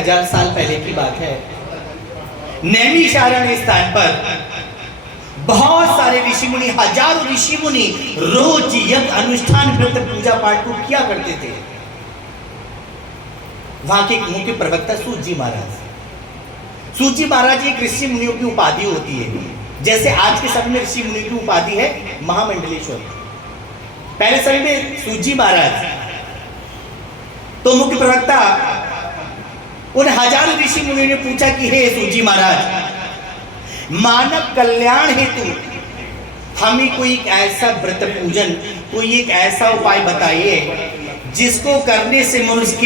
1000 साल पहले की बात है। नैमिषारण्य स्थान पर बहुत सारे ऋषि मुनि, हजारों ऋषि मुनि रोज यज्ञ अनुष्ठान व्रत पूजा पाठ को किया करते थे। वहां के मुख्य प्रवक्ता सूत जी महाराज, सूत जी महाराज एक ऋषि मुनियों की उपाधि होती है, जैसे आज के समय में ऋषि मुनि की उपाधि है महामंडलेश्वर। पहले समय में सूत जी महाराज तो मुख्य प्रवक्ता, उन हजारों ऋषि मुनियों ने पूछा कि हे सूत जी महाराज, मानव कल्याण हेतु हमें कोई एक ऐसा व्रत पूजन, कोई एक ऐसा उपाय बताइए जिसको करने से मनुष्य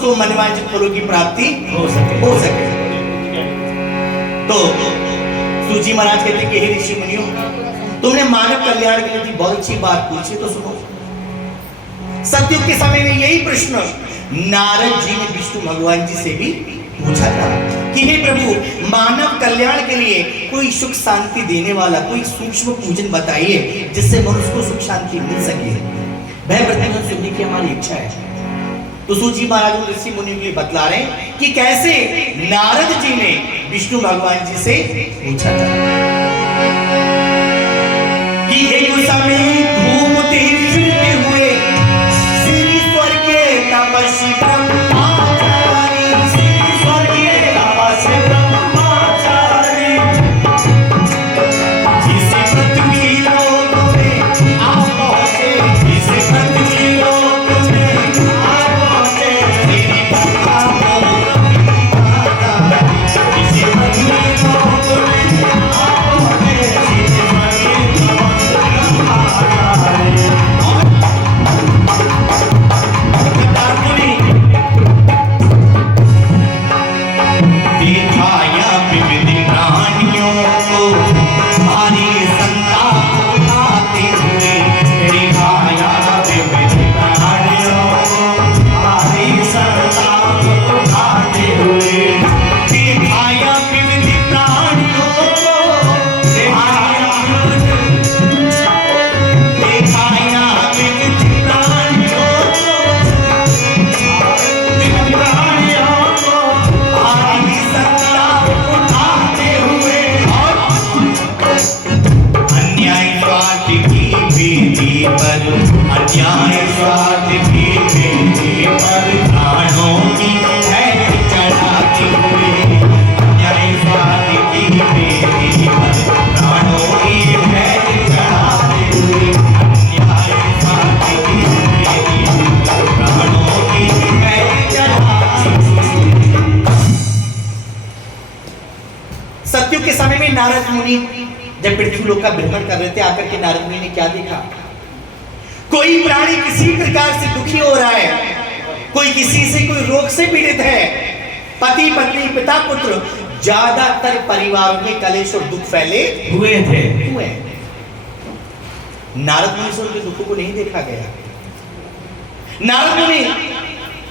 को मनोवांछित फलों की प्राप्ति हो सके। तो सूत जी महाराज कहते कि हे ऋषि मुनियों, तुमने मानव कल्याण के लिए बहुत अच्छी बात पूछी, तो सुनो। सतयुग के समय में यही प्रश्न नारद जी ने विष्णु भगवान जी से भी पूछा था कि हे प्रभु, मानव कल्याण के लिए कोई सुख शांति देने वाला कोई सूक्ष्म पूजन बताइए जिससे मनुष्य को सुख शांति मिल सके। वह प्रतिदिन सुनने की हमारी इच्छा है। तो सूत जी महाराज ऋषि मुनि के लिए बतला रहे हैं कि कैसे नारद जी ने विष्णु भगवान जी से पूछा था कि एक समय घूमते फिरते हुए श्री स्वर्ग के तपस्वी ब्रह्मचारी, श्री स्वर्ग के तपस्वी ब्रह्मचारी, जिसे पृथ्वी लोक में आ पहुंचे, जिसे पृथ्वी लोक में आ पहुंचे, श्री ब्रह्मा जिसे पृथ्वी लोक में आ पहुंचे, जिसे दिखाया विविध प्राणियों को भारी संताप उठाते हुए, दिखाया विविध प्राणियों को भारी संताप उठाते हुए, दिखाया विविध प्राणियों को दिखाया विविध प्राणियों को भारी संताप उठाते हुए, अन्याय स्वार्थ की भेदी पर, अन्याय स्वार्थ की भेदी पर प्राणों की हैत चढ़ाते हुए, अन्याय स्वार्थ की भेदी पर प्राणों की हैत चढ़ाते हुए, अन्याय स्वार्थ की भेदी पर प्राणों की हैत चढ़ाते हुए। सतयुग के समय में नारद मुनि जब पृथ्वी लोक का भ्रमण कर रहे थे, आकर के नारद मुनि ने क्या देखा? कोई प्राणी किसी प्रकार से दुखी हो रहा है, कोई किसी से कोई रोग से पीड़ित है, पति पत्नी पिता पुत्र, ज्यादातर परिवार में कलेश और दुख फैले हुए थे। नारद मुनि से उनके दुखों को नहीं देखा गया। नारद मुनि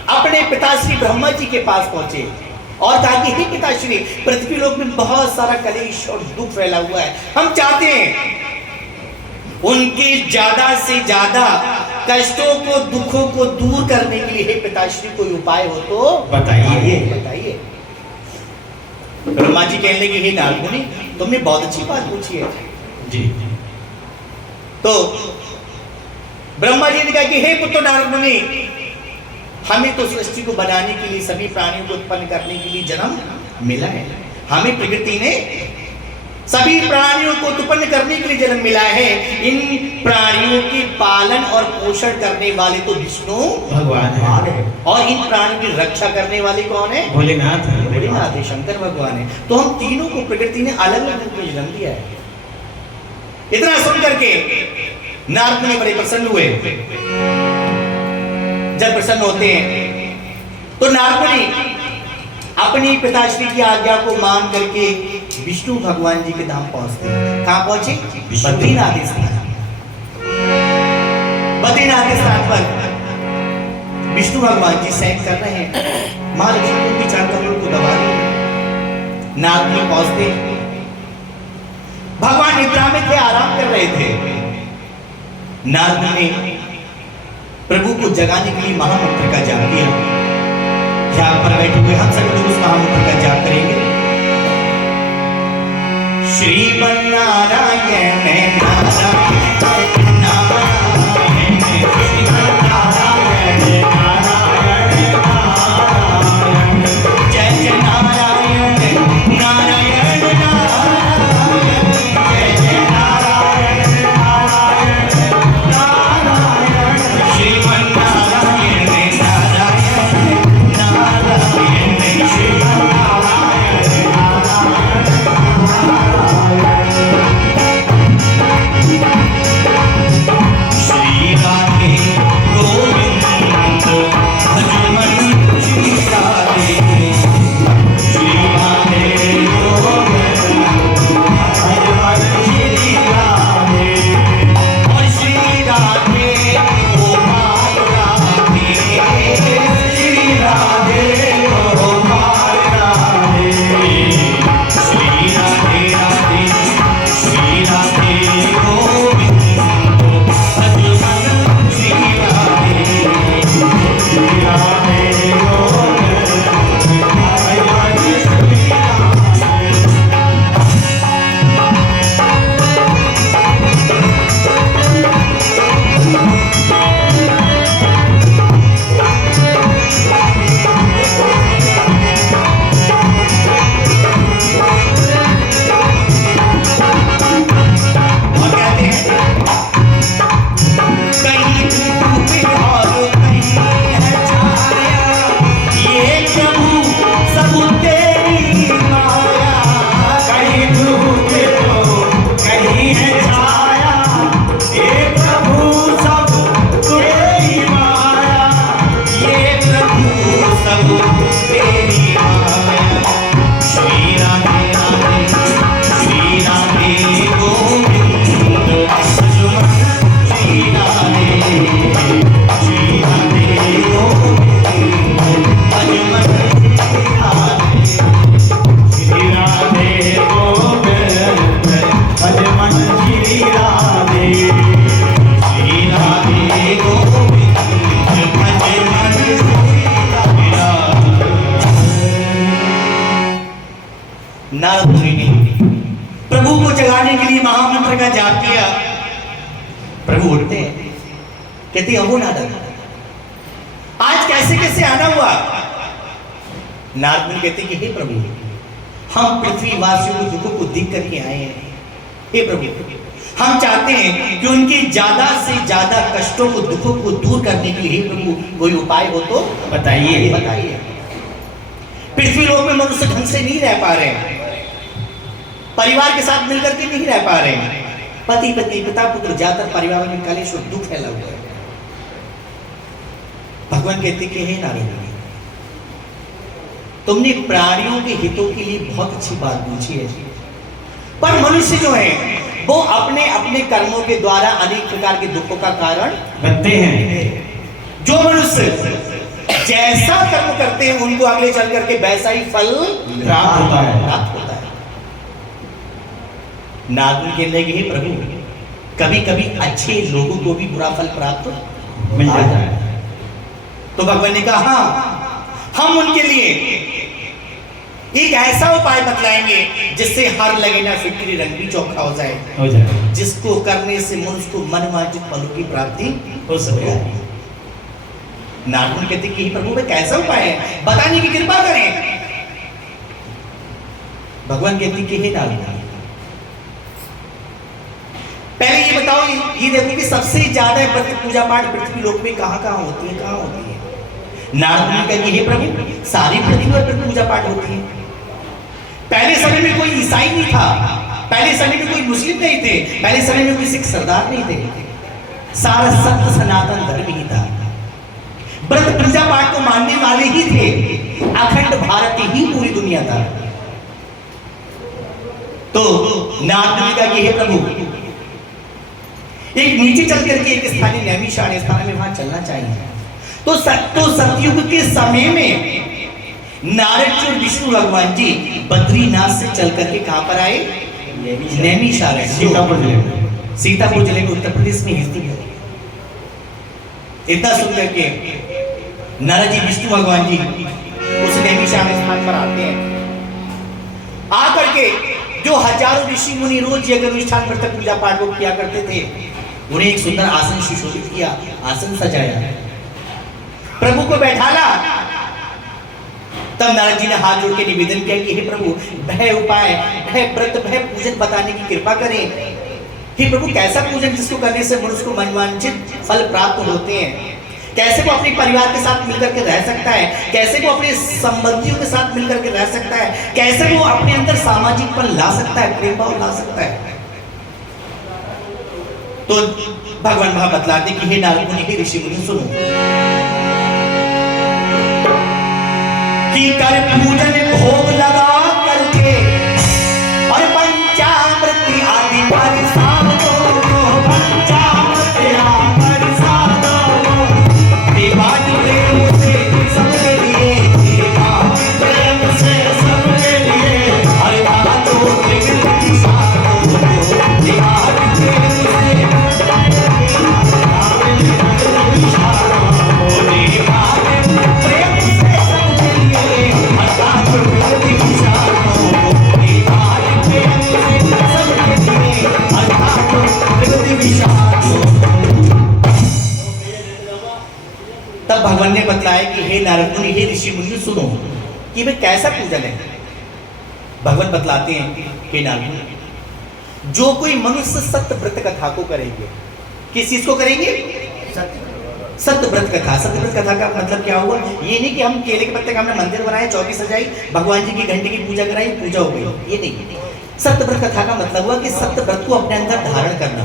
अपने पिताश्री ब्रह्मा जी के पास पहुंचे और कहा कि हे पिताश्री, पृथ्वी लोक में बहुत सारा कलेश और दुख फैला हुआ है, हम चाहते हैं उनके ज्यादा से ज्यादा कष्टों को दुखों को दूर करने के लिए हे पिताश्री कोई उपाय हो तो बताइए। ब्रह्मा जी कहने लगे हे नारद मुनि, तुमने बहुत अच्छी बात पूछी है जी। तो ब्रह्मा जी ने कहा कि हे पुत्र नारद मुनि, हमें तो सृष्टि को बनाने के लिए, सभी प्राणियों को उत्पन्न करने के लिए जन्म मिला है। हमें प्रकृति ने सभी प्राणियों को उत्पन्न करने के लिए जन्म मिला है। इन प्राणियों के पालन और पोषण करने वाले तो विष्णु भगवान है, और इन प्राणियों की रक्षा करने वाले कौन है? भोलेनाथ है, शंकर भगवान है। तो हम तीनों को प्रकृति ने अलग अलग रूप में जन्म दिया है। इतना सुन करके नारद मुनि बड़े प्रसन्न हुए। जब प्रसन्न होते हैं तो नारद मुनि अपनी पिताश्री की आज्ञा को मान करके विष्णु भगवान जी के धाम पहुंचते हैं। कहां पहुंचे? बद्रीनाथ स्थान। बद्रीनाथ स्थान पर विष्णु भगवान जी शयन कर रहे हैं, महालक्ष्मी उनकी चरण कमलों को दबा रही है। नारद मुनि पहुंचते, भगवान निद्रा में थे, आराम कर रहे थे। नारद ने प्रभु को जगाने के लिए महामंत्र का जाप किया। यहाँ पर बैठे हुए हम सभी लोग उस महामंत्र का जाप करेंगे। श्रीमन्नारायण नारायण नारायण श्रीमन्नारायण नारायण नारायण जय जय नारायण नारायण नारायण जय जय नारायण नारायण नारायण श्रीमन्नारायण नारायण नारायण श्रीमन्नारायण श्री राधे गोविंद भजमन श्री राधे श्री राधे गोविंद भजमन श्री राधे और श्री राधे गोपाल राधे श्री राधे गोपाल राधे श्री राधे राधे श्री राधे गोविंद भजमन श्री राधे श्री राधे गोविंद भजमन श्री राधे और कहते हैं कहीं धूप और कहीं है छाया ये प्रभु सब तेरी माया कहीं धूप तो कहीं है छाया ये प्रभु सब तेरी माया ये प्रभु सब तेरी माया श्री राधे राधे श्री राधे गोविंद भजमन श्री राधे श्री राधे गोविंद भजमन श्री राधे गोविंद भजमन श्री राधे श्री राधे गोविंद भजमन श्री राधे। नारद मुनि ने प्रभु को जगाने के लिए महामंत्र का जाप किया। प्रभु उठते हैं, कहते हैं अबो नारद आज कैसे कैसे आना हुआ। नारद मुनि कहते हैं कि हे प्रभु हम पृथ्वी वासियों के दुखों को देख करके आए हैं। हे प्रभु हम चाहते हैं कि उनके ज्यादा से ज्यादा कष्टों को दुखों को दूर करने के लिए हे प्रभु कोई उपाय हो तो बताइए बताइए। पृथ्वी लोक में मनुष्य ढंग से नहीं रह पा रहे हैं, परिवार के साथ मिलकर के नहीं रह पा रहे हैं, पति पत्नी पिता पुत्र जातर परिवार में कलेश और दुख फैला हुआ है। भगवान कहते कि हे नारायण तुमने प्राणियों के हितों के लिए बहुत अच्छी बात पूछी है, पर मनुष्य जो है वो अपने अपने कर्मों के द्वारा अनेक प्रकार के दुखों का कारण बनते हैं। जो मनुष्य जैसा कर्म करते हैं उनको अगले चल करके वैसा ही फल प्राप्त होता है। नारद मुनि कहने लगे हे प्रभु कभी कभी अच्छे लोगों को भी बुरा फल प्राप्त मिल जाता है। तो भगवान ने कहा हाँ हम उनके लिए एक ऐसा उपाय बतलाएंगे जिससे हर लगे ना फिक्री रंग भी चौखा हो जाए, जिसको करने से मनुष्य को मनवांछित फलों की प्राप्ति हो सके। नारद मुनि कहते कि प्रभु में कैसा उपाय है बताने की कृपा करें। भगवान कहते कि हे नारद मुनि पहले ये बताओ ये देखो कि सबसे ज्यादा पूजा पाठ पृथ्वी लोक में कहाँ कहाँ होती है, कहाँ होती है। नारद मुनि कहते हे प्रभु सारी पृथ्वी पर पूजा पाठ होती है। पहले समय में कोई ईसाई नहीं था, पहले समय में कोई मुस्लिम नहीं थे, पहले समय में कोई सिख सरदार नहीं थे, सारा सत्य सनातन धर्म ही था। व्रत पूजा पाठ को मानने वाले ही थे, अखंड भारत ही पूरी दुनिया था। तो नारद मुनि का ये प्रभु एक नीचे चल करके एक स्थानीय नैमिषारण्य स्थान में वहां चलना चाहिए। तो सतयुग के समय में नारद और विष्णु भगवान जी बद्रीनाथ से चल करके कहां पर आए, नैमिषारण्य, सीतापुर जिले में उत्तर प्रदेश में स्थित है। इतना सुन करके नारद जी विष्णु भगवान जी नैमिषारण्य स्थान पर आते हैं। आकर के जो हजारों ऋषि मुनि रोज यज्ञ अनुष्ठान व्रत पूजा पाठ को किया करते थे, उन्हें एक सुंदर आसन सुशोभित किया, आसन सजाया, प्रभु को बैठाला। तब नारद जी ने हाथ जोड़ के निवेदन किया कि हे प्रभु, भय उपाय, भय व्रत, भय पूजन बताने की कृपा करें। हे प्रभु, कैसा पूजन जिसको करने से मनुष्य को मनवांछित फल प्राप्त होते हैं? कैसे वो अपने परिवार के साथ मिलकर के रह सकता है? कैसे वो अपने संबंधियों के साथ मिलकर के रह सकता है? कैसे वो अपने अंदर सामाजिक पन ला सकता है, प्रेम भाव ला सकता है? तो भगवान वहां बतलाते कि हे नारद मुनि, हे ऋषि मुनि, सुनो कि कर पूजन भोग लगा करके और पंचामृत आदि प्रसाद दो, पंचामृत आदि प्रसाद दो, देवाद प्रेम से सबके लिए, देवाद प्रेम से सबके लिए, हर बात हो त्रिविध दिशा दो, देवाद प्रेम से तब भगवान ने बताया कि हे नारद मुनि, हे ऋषि मुनि, सुनो कि वे कैसा पूजन है। भगवान बतलाते हैं, हे नारद मुनि, जो कोई मनुष्य सत्य व्रत कथा को करेंगे, किस चीज को करेंगे? सत्य व्रत कथा। सत्य व्रत कथा का मतलब क्या हुआ? ये नहीं कि हम केले के पत्ते का हमने मंदिर बनाया, चौकी सजाई, भगवान जी की घंटी की पूजा कराई, पूजा हो गई, ये नहीं। सत्य व्रत कथा का मतलब हुआ कि सत्य व्रत को अपने अंदर धारण करना,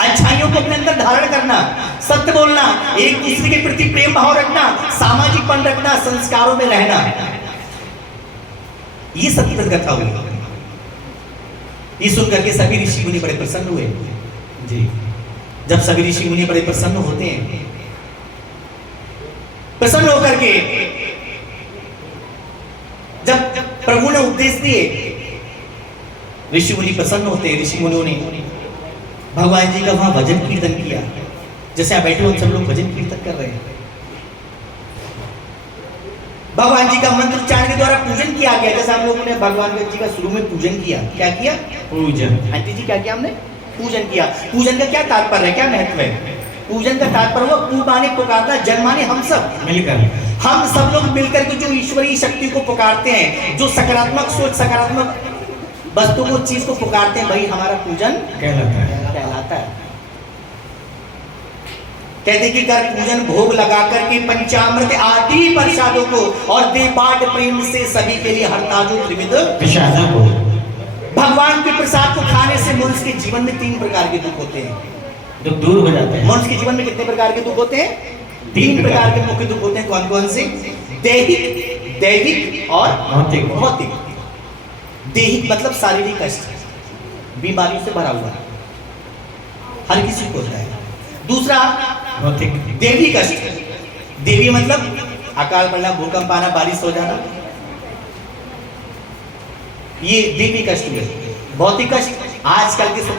अच्छाइयों को अपने अंदर धारण करना, सत्य बोलना, एक दूसरे के प्रति प्रेम भाव रखना, सामाजिकपन रखना, संस्कारों में रहना, ये सत्य व्रत कथा हुई। ये सुनकर के सभी ऋषि मुनि बड़े प्रसन्न हुए जी। जब सभी ऋषि मुनि बड़े प्रसन्न होते हैं, प्रसन्न होकर के जब प्रभु ने उपदेश दिए, ऋषि मुनि प्रसन्न होते हैं। ऋषि मुनियों ने भगवान जी का वहां भजन कीर्तन किया, जैसे आप बैठे हो सब लोग भजन कीर्तन कर रहे हैं। भगवान जी का मंत्र उच्चारण के द्वारा पूजन किया गया, जैसे हम लोगों ने भगवान जी का शुरू में पूजन किया। क्या किया? पूजन। आंटी जी क्या किया हमने? पूजन किया। पूजन का क्या तात्पर्य है, क्या महत्व है? पूजन का तात्पर्य हुआ पू माने पुकारना, जन माने हम सब मिलकर, हम सब लोग मिलकर के जो ईश्वरीय शक्ति को पुकारते हैं, जो सकारात्मक सोच, सकारात्मक वस्तु को, चीज को पुकारते हैं, भाई हमारा पूजन कहलाता है। कहते कि कर पूजन भोग लगा करके पंचामृत आदि प्रसादों को और दे बाट प्रेम से सभी के लिए हरता जो त्रिविध प्रसादों को। भगवान के प्रसाद को खाने से मनुष्य के जीवन में 3 प्रकार के दुख होते हैं, दुख दूर हो जाते हैं। मनुष्य के जीवन में कितने प्रकार के दुख होते हैं? 3 प्रकार के मुख्य दुख होते हैं। कौन कौन से? दैहिक, दैविक और भौतिक। दैहिक मतलब शारीरिक कष्ट, बीमारियों से भरा हुआ, हर किसी को होता है। दूसरा भौतिक, देवी कष्ट। देवी मतलब अकाल पड़ना, भूकंप आना, बारिश हो जाना, ये देवी कष्ट है। भौतिक कष्ट आजकल के सुख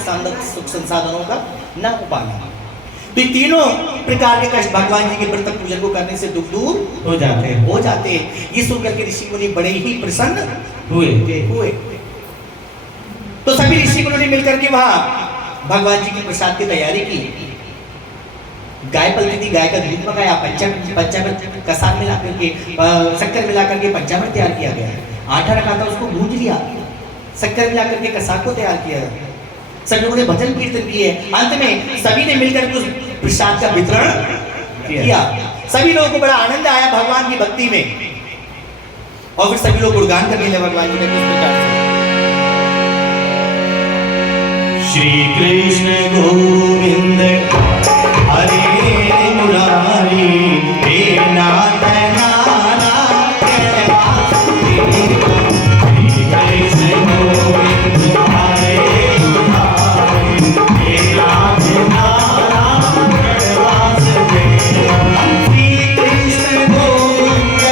संसाधनों का न हो पाना। तो ये तीनों प्रकार के कष्ट भगवान जी के व्रत पूजन को करने से दुख दूर हो जाते हैं। ये सुनकर के ऋषि मुनि बड़े ही प्रसन्न हुए। तो सभी ऋषि मुनि ने मिलकर के वहां भगवान जी के प्रसाद की तैयारी की। गाय पलती थी, गाय का दूध मंगाया, पंचामृत का साथ मिला करके, शक्कर मिला करके पंचामृत तैयार किया गया। आटा रखा था, उसको भूंज लिया, शक्कर मिला करके कसाक को तैयार किया। सभी लोगों ने भजन कीर्तन किए। अंत में सभी ने मिलकर उस प्रसाद का वितरण किया। सभी लोगों को बड़ा आनंद आया भगवान की भक्ति में, और फिर सभी लोग गुणगान करने लगे भगवान जी ने किस प्रकार से। श्री कृष्ण गोविंद हरे मुरारी, हे नाथ नारायण वासुदेव। श्री कृष्ण गोविंद हरे मुरारी, हे नाथ नारायण वासुदेव। श्री कृष्ण गोविंद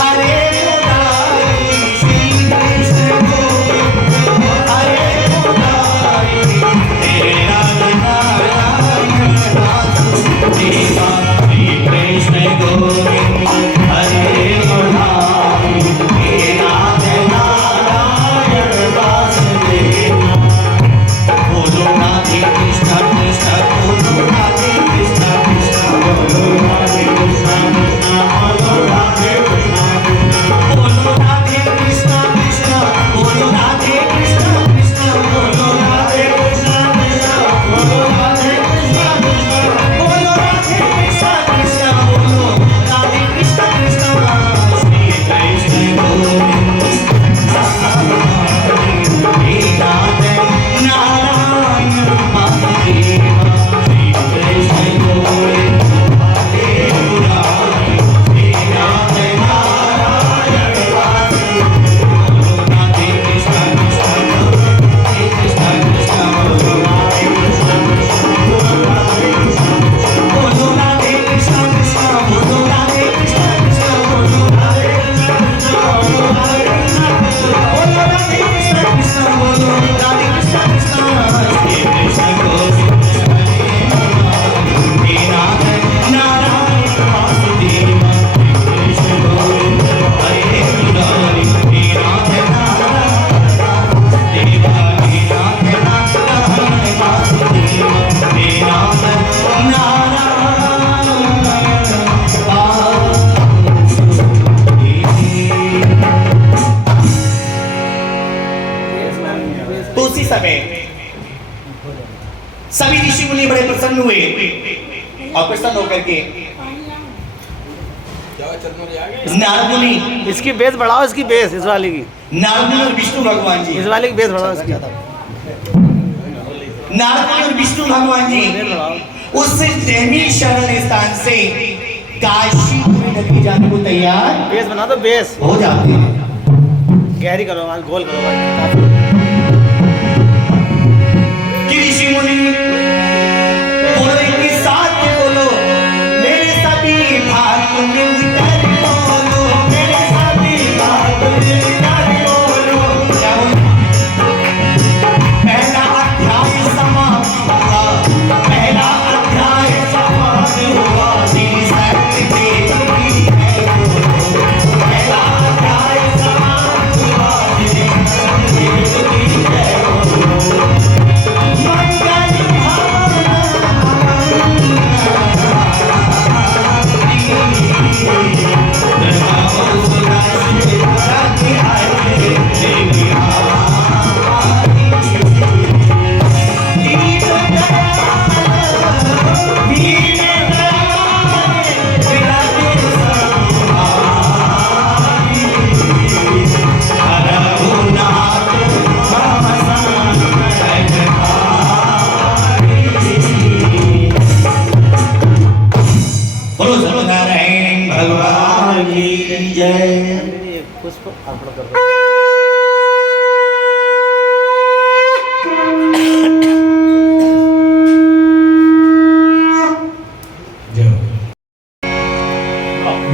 हरे मुरारी, श्री कृष्ण गोविंद हरे मुरारी, हे नाथ नारायण सभी ऋषि मुनि बड़े प्रसन्न हुए और प्रसन्न होकर के नारद मुनि, इसकी बेस बढ़ाओ, इसकी बेस इस वाली की, नारद मुनि और विष्णु भगवान जी, इस वाली की बेस बढ़ाओ इसकी। नारद मुनि और विष्णु भगवान जी बेस बढ़ाओ। उस नैमी शरण स्थान से काशी नगरी जाने को तैयार बेस बना दो, बेस हो जाते हैं। गहरी करो, गोल करो भाई। कि ऋषि मुनि बोलो, एक साथ बोलो, मेरे सभी भाग मिलकर बोलो, मेरे सभी भाग मिलकर बोलो। क्या बोलो? पहला अध्याय समाप्त हुआ, पहला अध्याय समाप्त हुआ, श्री सत्यदेव की जय बोलो। पहला अध्याय समाप्त हुआ, श्री सत्यदेव की जय बोलो। बोलो सत्यनारायण भगवान की जय। पुष्प अर्पण कर दो।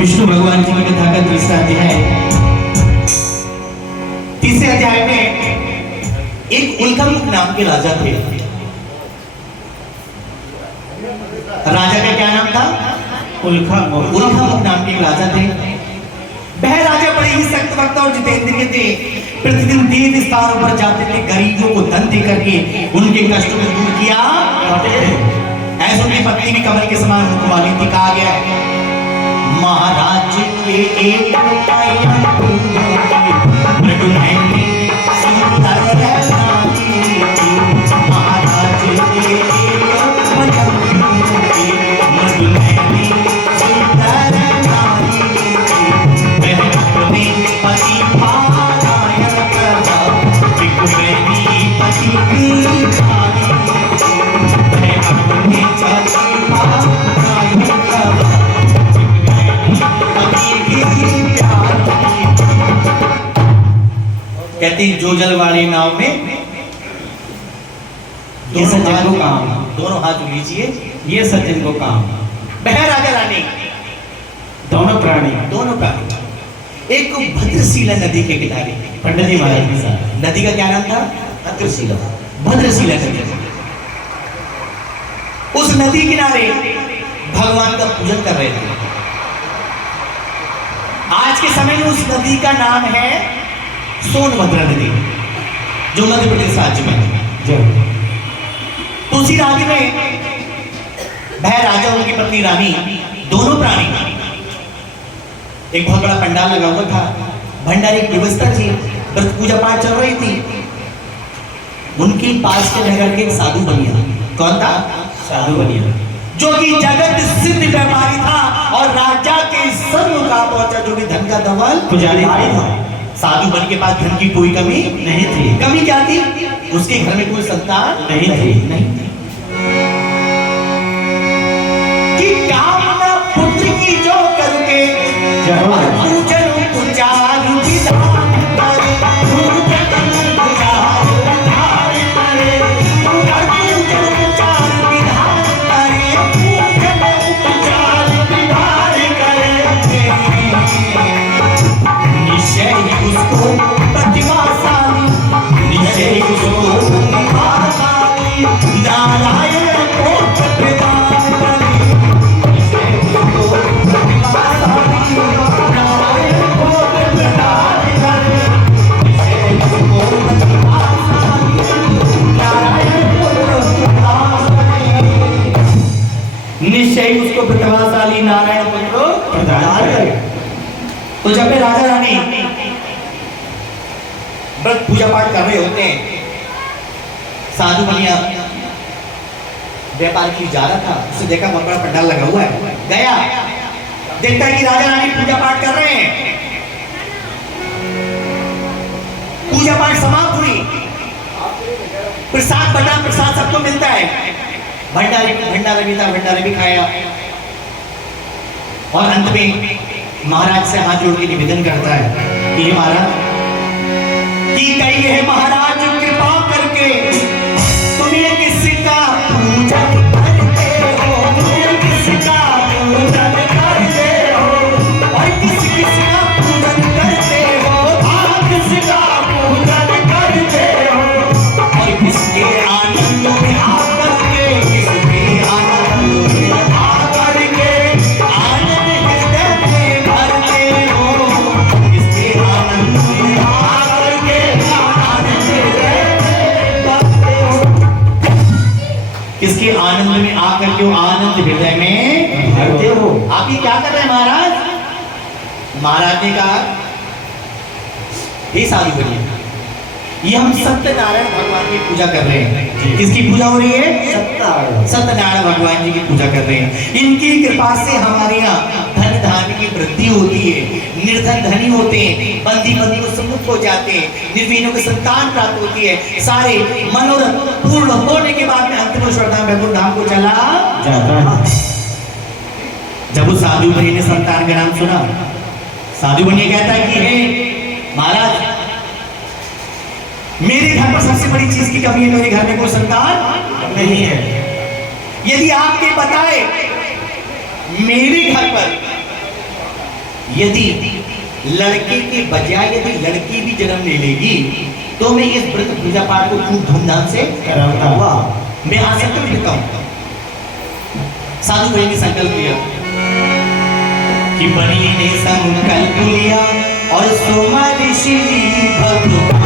विष्णु भगवान जी की कथा का तीसरा अध्याय। तीसरे अध्याय में एक उल्कामुख नाम के राजा थे। राजा का क्या नाम था? उल्कामुख नाम के एक राजा थे। वह राजा बड़े ही सख्त वक्त और जितेंद्रिय थे। प्रतिदिन तीर्थ स्थानों पर जाते थे, गरीबों को धन दे करके उनके कष्टों को दूर किया। ऐसे उनकी पत्नी भी कमल के समान मुख वाली थी। कहा गया है महाराज के एक मृदुनयनी सुंदर रानी, महाराज के एक मृदुनयनी सुंदर रानी, वह अपने पति पारायण करता, विकुप्रेमी पति की रानी, वह अपने पति पारायण करता। कहते हैं जो जल वाली नाव में ये सज्जन को काम, दोनों हाथ लीजिए, ये सज्जन को काम। वह राजा रानी दोनों प्राणी एक भद्रशिला नदी के किनारे, पंडित जी महाराज के साथ। नदी का क्या नाम था? भद्रशिला नदी। उस नदी किनारे भगवान का पूजन कर रहे थे। आज के समय में उस नदी का नाम है सोनभद्रा नदी, जो मध्य प्रदेश राज्य में है। तो उसी राज्य में वह राजा और उनकी पत्नी रानी दोनों प्राणी, एक बहुत बड़ा पंडाल लगा हुआ था, भंडारे की व्यवस्था थी, व्रत पूजा पाठ चल रही थी। उनके पास के नगर के एक साधु बनिया। कौन था? साधु बनिया, जो कि जगत सिद्ध व्यापारी था और राजा के सम्मुख आ पहुंचा, जो कि धन का धवल पुजारी था। साधु बन के पास धन की कोई कमी नहीं थी। कमी क्या थी? उसके घर में कोई संतान नहीं थी। कि कामना पुत्र की जो करके पूजन पुजार विधान करे, पूजन पुजार विधान करे, पूजन पुजार विधान करे, पूजन पुजार विधान करे। निश्चय उसको प्रतिभाशाली, निश्चय उसको प्रतिभाशाली, नारायण को प्रदान करे। निश्चय उसको प्रतिभाशाली, नारायण को प्रदान करे। निश्चय उसको प्रतिभाशाली, नारायण को प्रदान करे। निश्चय उसको प्रतिभाशाली नारायण को प्रदान करे। तो जब राजा रानी व्रत पूजा पाठ कर रहे होते हैं, साधु बनिया व्यापार के लिए जा रहा था, उसे देखा बहुत बड़ा पंडाल लगा हुआ है, गया देखता है कि राजा रानी पूजा पाठ कर रहे हैं। पूजा पाठ समाप्त हुई, प्रसाद बटा, प्रसाद सबको मिलता है, भंडारा भी था, भंडारा भी खाया और अंत में महाराज से हाथ जोड़ के निवेदन करता है कि महाराज की कही है महाराज कृपा करके तुम ये किसका पूजन करते हो, तुम ये किसका पूजन करते हो और किसका पूजन करते हो, आप किसका पूजन करते हो और किसके आनंद में आकर के, किसके आनंद में आकर के आनंद हृदय में भरते हो, किसके आनंद में आकर के आनंद हृदय में भरते हो, किसके आनंद में आकर के आनंद हृदय में भरते हो। आप ये क्या कर रहे हैं महाराज? महाराज ने कहा हे साधु बनिए, ये हम सत्यनारायण भगवान की पूजा कर रहे हैं। किसकी पूजा हो रही है? सत्यनारायण भगवान जी की पूजा कर रहे हैं। इनकी कृपा से हमारे यहाँ धन धान्य की वृद्धि होती है, निर्धन धनी होते हैं, बंदी को मुक्त हो जाते हैं, निर्विघ्नों की संतान प्राप्त होती है, सारे मनोरथ पूर्ण होने के बाद में अंतिम श्रद्धा वैकुंठ धाम को चला जाता है। जब उस साधु बनी ने संतान का नाम सुना, साधु बनी कहता है कि हे महाराज, मेरे घर पर सबसे बड़ी चीज की कमी है, मेरे घर में कोई संतान नहीं है। यदि आपके बताए मेरे घर पर यदि लड़के के बजाय यदि लड़की भी जन्म ले लेगी तो मैं इस व्रत पूजा पाठ को खूब धूमधाम से कराऊंगा, मैं आज संकल्प लेता हूं। साधु भाई ने संकल्प लिया कि बनी ने संकल्प लिया और सोमा ऋषि भगवान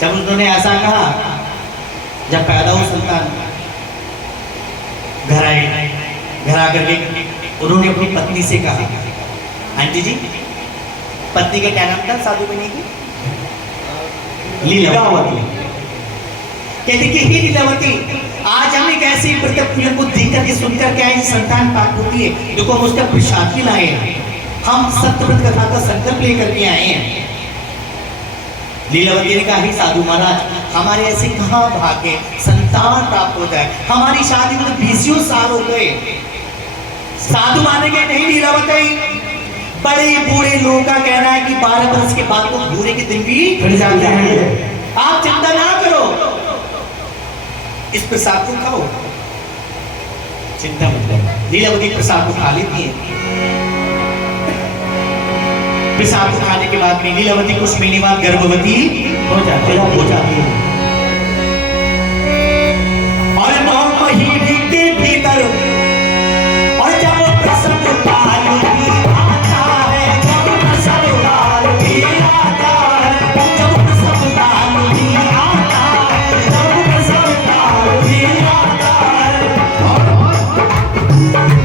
जब उन्होंने ऐसा कहा, जब पैदा हो संतान, घर आए, घर आकर के उन्होंने अपनी पत्नी से कहा, आंटी जी, पत्नी का क्या नाम था साधु बनी की? लीलावती। कहती कि हे लीलावती, आज हम एक ऐसी व्रत को देख करके सुनकर क्या है संतान प्राप्त होती है, देखो हम उसका प्रसाद भी लाए हैं, हम सत्यव्रत कथा का संकल्प लेकर के आए हैं। लीलावती ने कहा, हे साधु महाराज, हमारे ऐसे कहाँ भाग्य संतान प्राप्त होता है, हमारी शादी को तो 20 साल हो गए। साधु मानेंगे नहीं लीलावती, बड़े बूढ़े लोगों का कहना है कि 12 वर्ष के बाद तो बूढ़े के दिन भी बढ़ जाते हैं। आप चिंता ना करो, इस प्रसाद को खाओ, चिंता मत करो। लीलावती प्रसाद को खा लेती है। प्रसाद को खाने के बाद में लीलावती कुछ महीने बाद गर्भवती हो जाती है और 9 महीने के भीतर और जब प्रसव काल भी आता है, जब प्रसव काल भी आता है, जब प्रसव काल भी आता है, जब प्रसव काल भी आता है,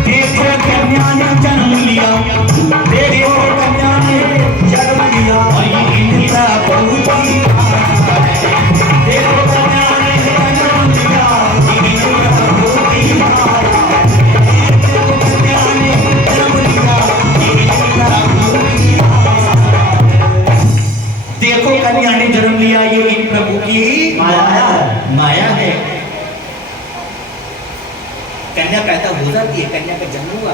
देखो कन्या ने जन्म लिया, देखो कन्या ने जन्म लिया और इनका बहुत ही आशा है, देखो कन्या ने जन्म लिया, इनका बहुत ही आशा है, देखो कन्या ने जन्म लिया, इनका बहुत ही आशा है, देखो कन्या ने जन्म लिया, ये इन प्रभु की माया है। कन्या पैदा हो जाती है, कन्या का जन्म हुआ,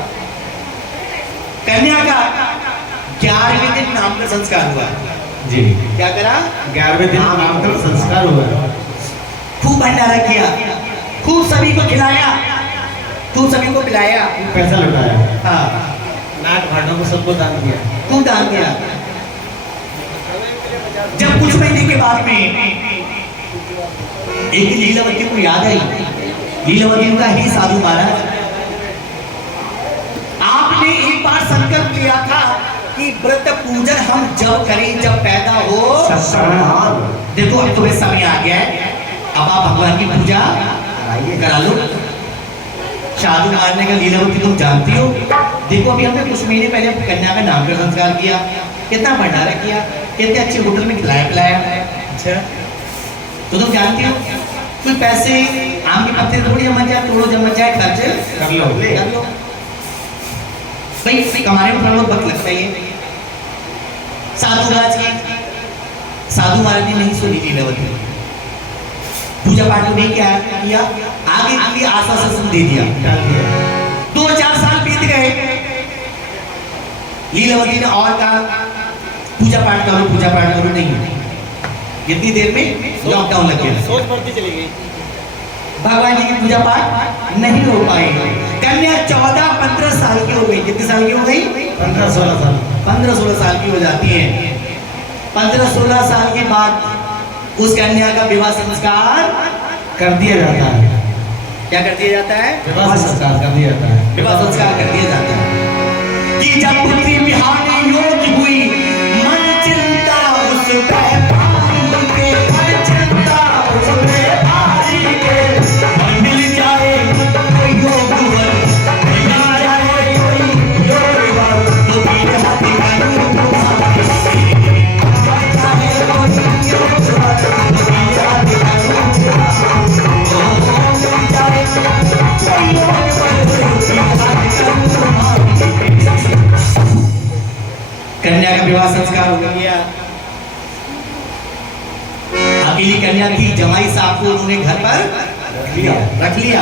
कन्या का 11वें दिन नामकरण संस्कार हुआ। जी क्या करा? 11वें दिन नामकरण संस्कार हुआ। खूब भंडारा किया, खूब सभी को खिलाया, खूब सभी को पिलाया, पैसा लुटाया, हाँ, नाट भाटों को सबको दान दिया, खूब दान दिया। जब कुछ महीने के बाद में एक दिन लीलावती को याद आई, लीलावती का ही साधु महाराज, आपने एक बार संकल्प लिया था कि व्रत पूजन हम जब करें जब पैदा हो। देखो अब तुम्हें समय आ गया है, अब आप भगवान की पूजा करा लो। साधु महाराज ने कहा लीलावती तुम जानती हो, देखो अभी हमने कुछ महीने पहले कन्या का नामकरण संस्कार किया, कितना भंडारा किया, कितने अच्छे होटल में खिलाया पिलाया। अच्छा तो तुम जानती हो कोई पैसे आम के पत्ते थोड़ी जम जाए, तोड़ो जम जाए, खर्च कर लो भाई, कमाने में थोड़ा बहुत वक्त लगता है। साधु महाराज ने नहीं सुनी लीलावती, पूजा पाठ को नहीं किया, आगे के लिए आश्वासन दे दिया। 2-4 साल बीत गए, लीलावती ने और कहा पूजा पाठ करो, नहीं। कितनी देर में लॉकडाउन लग गया, सोच बढ़ती चली गई, भगवान जी की पूजा पाठ नहीं हो पाई। कन्या 14-15 साल की हो गई। कितने साल की हो गई? 15-16 साल। 15-16 साल की हो जाती है। 15-16 साल के बाद उस कन्या का विवाह संस्कार कर दिया जाता है। क्या कर दिया जाता है? विवाह संस्कार कर दिया जाता है। विवाह संस्कार कर दिया जाता है कि जब पुत्री बिहार योग्य हुई, मन चिंता उस पे भारी के, मन चिंता उस पे भारी के, मिल जाए कोई योगवर, मिल जाए कोई योगवर, तो मेरे हाथ का योग कन्या का विवाह संस्कार हो गया। अकेली कन्या थी, जमाई साहब को उन्होंने घर पर रख लिया।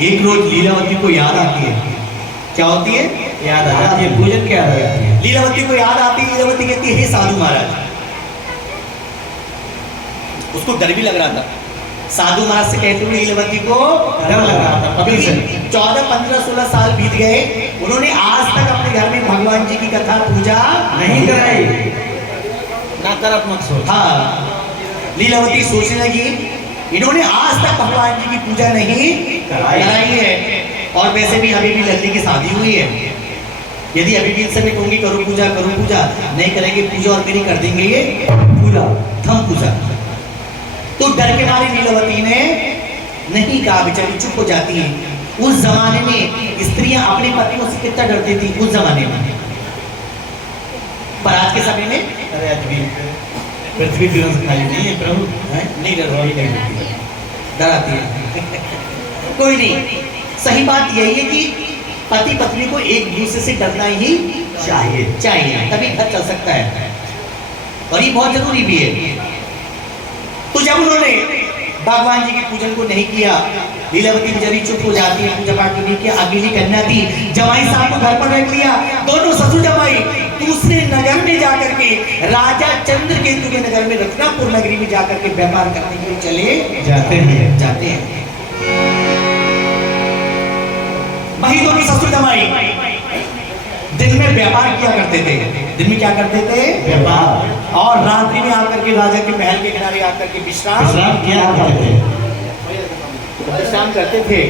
एक रोज लीलावती को याद आती है। क्या होती है? याद आ जाती है, पूजन की याद आ जाती है। लीलावती को याद आती है। लीलावती कहती है हे साधु महाराज, उसको डर भी लग रहा था। साधु महाराज से कहते हुए लीलावती को डर लग रहा था, पति से। 14-15-16 साल बीत गए, उन्होंने आज तक अपने घर में भगवान जी की कथा पूजा नहीं कराई। नकारात्मक सोच। हाँ, लीलावती सोचने लगी इन्होंने आज तक भगवान जी की पूजा नहीं कराई है, और वैसे भी अभी भी लल्ली की शादी हुई है। यदि अभी भी इनसे मैं कहूंगी करो पूजा नहीं करेंगे पूजा और मेरी कर देंगे ये पूजा, थम पूजा। तो डर के मारे लीलावती ने नहीं कहा, बेचारी चुप हो जाती है। उस जमाने में स्त्रियां अपने पतियों से कितना डरती थी उस जमाने में, पर आज के समय में अरे आज भी पृथ्वी दिनों से खाली नहीं है प्रभु, नहीं डराती है। कोई नहीं, सही बात यही है कि पति पत्नी को एक दूसरे से डरना ही चाहिए, तभी घर चल सकता है, और ये बहुत जरूरी भी है। तो जब उन्होंने भगवान जी के पूजन को नहीं किया, लीलावती बेचारी चुप हो जाती है, पूजा पाठ को नहीं किया। अकेली कन्या थी, जमाई साहब को घर पर रख लिया। दोनों ससुर जमाई दूसरे नगर में जाकर के, राजा चंद्रकेतु के नगर में, रत्नापुर नगरी में जाकर के व्यापार करने के लिए चले जाते हैं। वही दोनों ससुर जमाई दिन में व्यापार किया करते थे। दिन में क्या करते थे? व्यापार। और रात्रि में आकर के राजा के महल के किनारे आकर के विश्राम किया करते थे।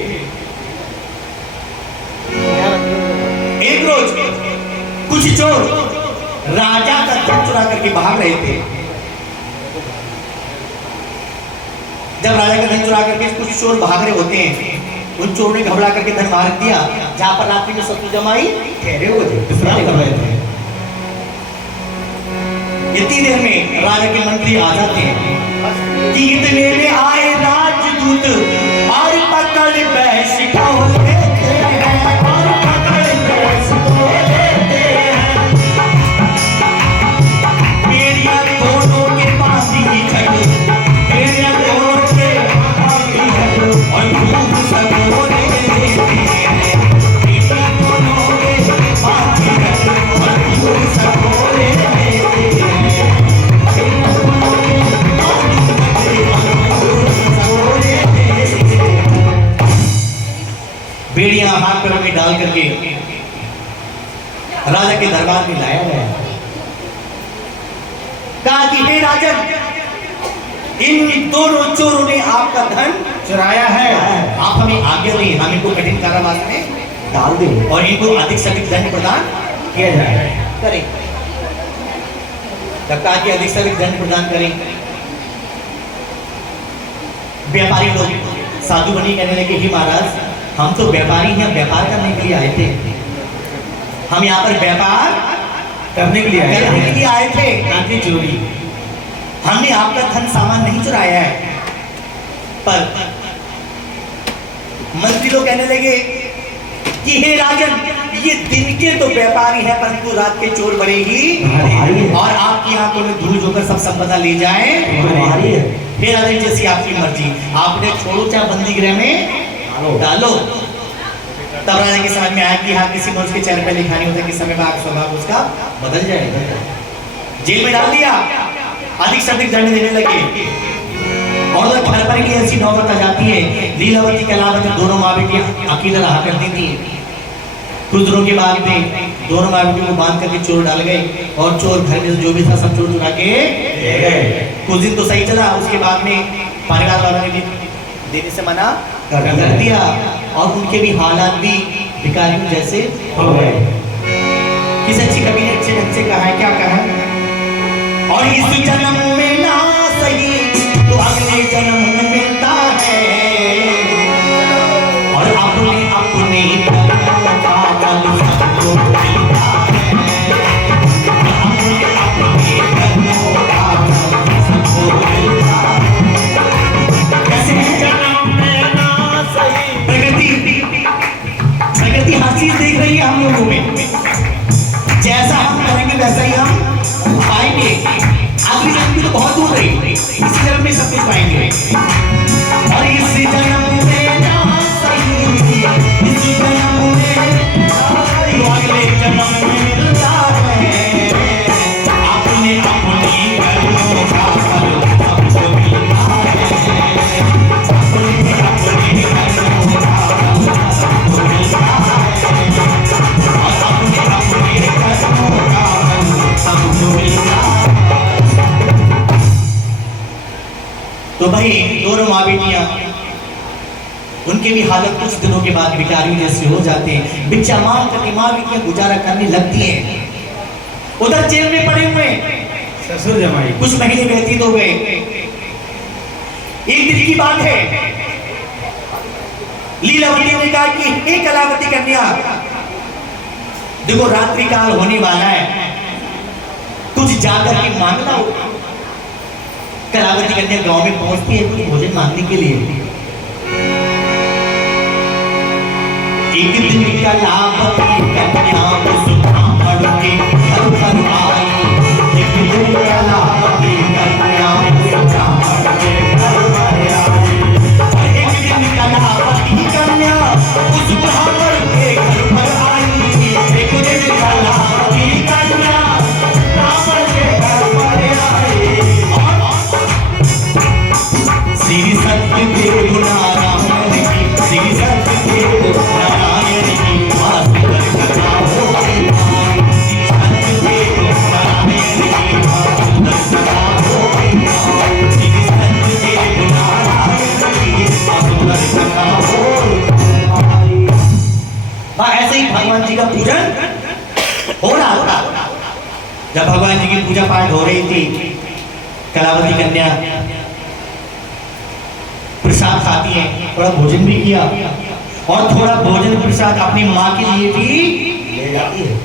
एक रोज कुछ चोर राजा का धन चुरा करके भाग रहे थे। जब राजा का धन चुरा करके कुछ चोर भाग रहे होते हैं, उन चोरों ने घबरा करके धन मार दिया जहां पर रात्रि में ससुर जमाई ठहरे हुए थे, विश्राम कर रहे थे। इतनी देर में राजा के मंत्री आ जाते हैं कि इतने में आए राजदूत और पकड़ बहस को लेते हैं, और पकड़ बहस को लेते हैं। बेड़ियां दोनों के पास ही खड़ी, बेड़ियां दोनों के पास ही खड़ी, और खूब सगोरे लेते हैं। बेड़ियां दोनों के पास ही खड़ी, और खूब सगोरे लेते हैं। बेड़ियां हाथ पैरों में डाल करके राजा के दरबार में लाया गया। कहा कि हे राजन, इन दोनों चोरों ने आपका धन चुराया है। आप हमें आज्ञा दें, हम इनको कठिन कारावास में डाल दें और इनको अधिक से अधिक दंड प्रदान किया जाए। करें। तब कहा कि अधिक से अधिक दंड प्रदान करें। व्यापारी लोग साधु बनी कहने लगे, ही महाराज हम तो व्यापारी हैं, व्यापार करने के लिए आए थे, हम यहाँ पर व्यापार करने के लिए आए थे, ना कि चोरी। हमने आपका धन सामान नहीं चुराया है। पर मंत्री लोग कहने लगे कि हे राजन, ये दिन के तो व्यापारी है परंतु रात के चोर बड़े ही, और आपकी आंखों में धूल जोकर सब संपदा ले जाए। हे राजन जैसी आपकी मर्जी, आपने छोड़ो चाहे बंदी गृह में डालो। तब राजा के समझ में आया कि हाँ, किसी मनुष्य के चेहरे पर लिखा नहीं होता किस समय बाद स्वभाव उसका बदल जाएगा। जेल में डाल दिया, अधिक से अधिक दंड देने लगे। और घर पर की ऐसी नौबत आ जाती है, लीलावती कलावती दोनों माँ बेटी अकेले रहा करती थी। कुछ दिनों के बाद में दोनों माँ बेटी को बांध करके चोर डाल गए और चोर घर में जो भी था सब चोर चुरा के ले गए। कुछ दिन तो सही चला, उसके बाद में परिवार वालों ने भी देने से मना कर दिया और उनके भी हालात भी भिखारियों जैसे हो गए। किस अच्छी कवि ने अच्छे ढंग से कहा है, क्या कहा? और इस जन्म में ना सही तो अगले जन्म में मिलता है, और अपने अपने कर्मों का फल सबको मिलता है, अपने अपने कर्मों का फल सबको मिलता है। कैसे जन्म में ना सही, प्रगति हासिल देख रही है हम लोगों में, जैसा हम करेंगे वैसा ही हम पाएंगे। अगली जन्म की तो बहुत दूर रही, इसी जन्म में सब कुछ पाएंगे। और इस जन्म में ना सही, इस जन्म में तो अगले जन्म में मिलता है, अपने अपनी कर्मों का फल सबको मिलता है, अपने अपने कर्मों का फल सबको मिलता है, और अपने अपने कर्मों का फल सबको मिलता है। तो भाई दोनों माँ बेटियां, उनके भी हालत कुछ दिनों के बाद भिखारियों जैसे हो जाते हैं। भिक्षा मांग करके माँ बेटियां गुजारा करने लगती हैं। उधर जेल में पड़े हुए ससुर जमाई कुछ महीने व्यतीत हो गए। एक दिन की बात है, लीलावती ने कहा कि हे कलावती कन्या, देखो रात्रि काल होने वाला है, कुछ जाकर के मांग लाओ। कलावती कन्या गांव में पहुंचती है कुछ भोजन मांगने के लिए। एक दिन कलावती कन्या ब्राह्मण के घर पर आई, एक दिन कलावती कन्या ब्राह्मण के घर पर आई, एक दिन कलावती कन्या उस ब्राह्मण के घर पर आई, एक दिन कलावती कन्या ब्राह्मण के घर पर आई। श्री सत्यदेव नारायण की, श्री सत्यदेव नारायण की वास्तव कथा होगी, श्री सत्यदेव नारायण की वास्तव कथा होगी, श्री सत्यदेव नारायण की वास्तव कथा होगी। ऐसे ही भगवान जी का पूजन हो रहा था। जब भगवान जी की पूजा पाठ हो रही थी, कलावती कन्या प्रसाद खाती है, थोड़ा भोजन भी किया और थोड़ा भोजन प्रसाद अपनी माँ के लिए भी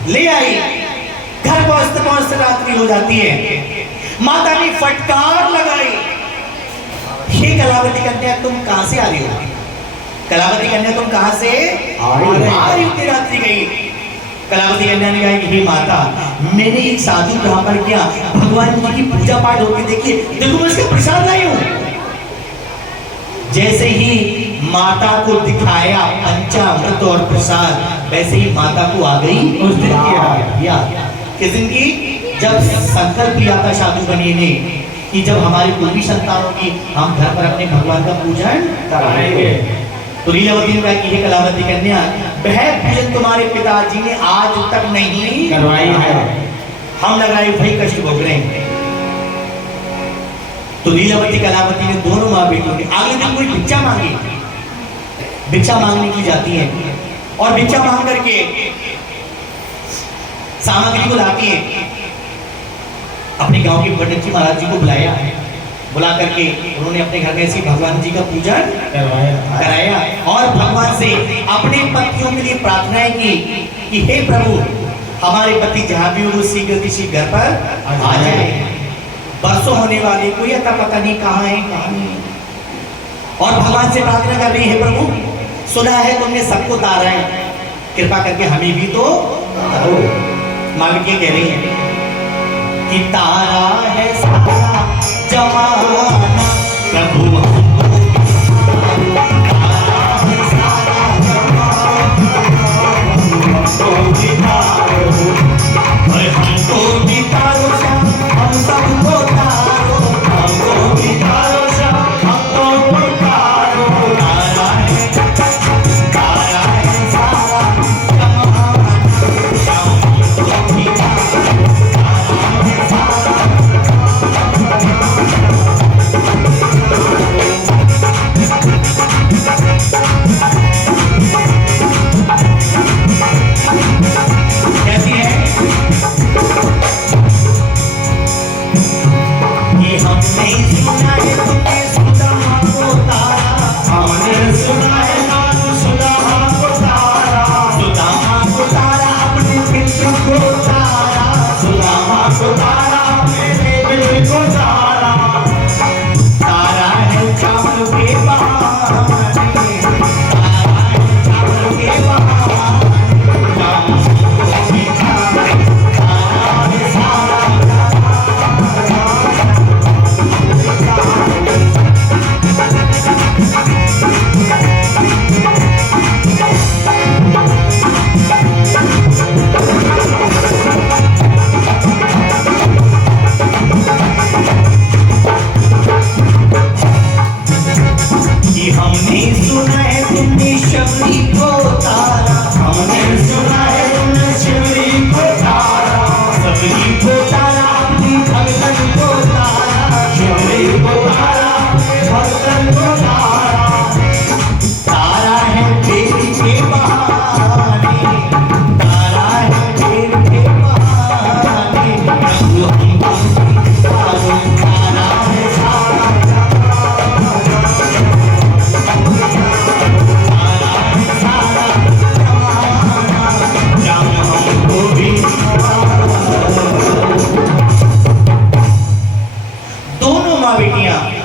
ले आई। घर पहुंचते पहुंचते रात्रि हो जाती है। माता ने फटकार लगाई, हे कलावती कन्या तुम कहां से आ रही हो? कलावती कन्या तुम कहां से आ रही हो? रात्रि गई। कलावती कन्या ने कहा कि हे माता, मैंने एक साधु ब्राह्मण किया, भगवान जी की पूजा पाठ होती देखिए, देखो मैं इसका प्रसाद लाई हूं। जैसे ही माता को दिखाया पंचामृत और प्रसाद, वैसे ही माता को आ गई उस दिन की याद। किस दिन की? जब संकल्प किया था साधु बनी ने कि जब हमारी कोई भी संतान होगी हम घर पर अपने भगवान का पूजन कराएंगे। तो लीलावती ने कहा कि हे कलावती कन्या, वह पूजन तुम्हारे पिताजी ने आज तक नहीं करवाई है, हम लगाए भाई कष्ट भोग रहे हैं। तो लीलावती कलावती ने दोनों माँ बेटियों ने अगले दिन कोई भिक्षा मांगी, भिक्षा मांगने की जाती है और भिक्षा मांग करके सामग्री को लाती है। अपने गांव के पंडित जी महाराज जी को बुलाया, बुला करके उन्होंने अपने घर में ऐसे भगवान जी का पूजन कराया और भगवान से अपने पतियों के लिए प्रार्थनाएं की कि हे प्रभु, हमारे पति जहाँ भी हो वो शीघ्र घर पर आ जाए। बरसों होने वाले, कोई अता पता नहीं कहाँ है कहाँ नहीं। और भगवान से प्रार्थना कर रही है, प्रभु सुना है तुमने सबको तारा है, कृपा करके हमें भी तो तारो। मालिक कह रही है कि तारा है सारा जमाना प्रभु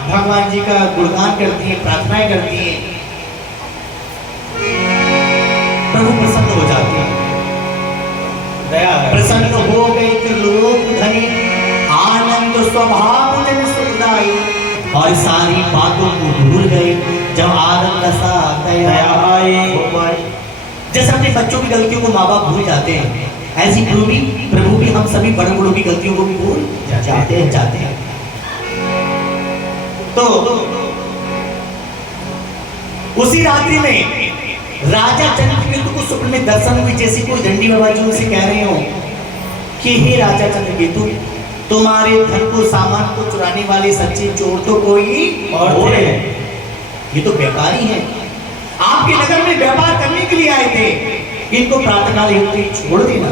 भगवान जी का गुणगान करती है, प्रार्थनाएं करती है, प्रभु प्रसन्न हो जाते हैं। दया प्रसन्न हो गए त्रिलोक धनी, आनंद स्वभाव जन सुखदाई, और सारी बातों को भूल गए जब आनंद सा दया आए। जैसे अपने बच्चों की गलतियों को माँ बाप भूल जाते हैं, ऐसी प्रभु भी हम सभी बड़े बड़ों की गलतियों को भी भूल जाते हैं। तो उसी रात्रि में राजा चंद्रकेतु को स्वप्न में दर्शन हुई, जैसे कोई दंडी बाबा जी उनसे कह रहे हो कि हे राजा चंद्रकेतु, तुम्हारे धन को सामान को चुराने वाले सच्चे चोर तो कोई और है, ये तो व्यापारी हैं, आपके नगर में व्यापार करने के लिए आए थे, इनको प्रातःकाल छोड़ देना,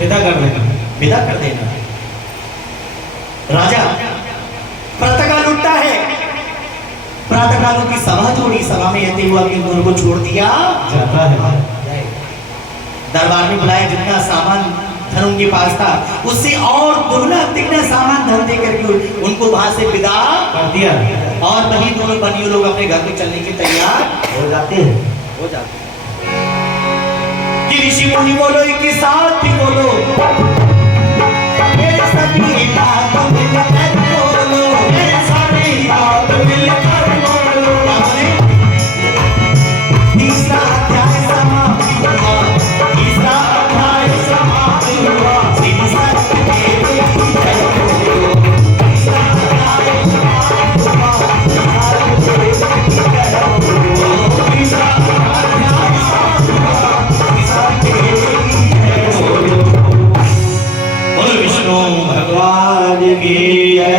विदा कर देना। राजा प्रातःकाल उठता है, प्रातःकाल की सभा जोड़ी, सभा में रहते हुए अपने दोनों को छोड़ दिया जाता है। दरबार में बुलाया, जितना सामान धन उनके पास था उससे और दुगना तिगना सामान धन दे करके उनको वहां से विदा कर दिया, और वही दोनों बनियों लोग अपने घर में चलने के तैयार हो जाते हैं। कि ऋषि मुनि बोलो, एक साथ ही बोलो, मेरे सभी हाथ मिलकर बोलो, मेरे सभी हाथ मिलकर बोलो। तीसरा अध्याय समाप्ति हुआ, तीसरा अध्याय समाप्ति हुआ, श्री सत्यदेव की जय हो। तीसरा अध्याय समाप्ति हुआ, सत्यदेव की जय हो। तीसरा अध्याय समाप्ति हुआ, सत्यदेव की जय हो। बोलो विष्णु भगवान की जय।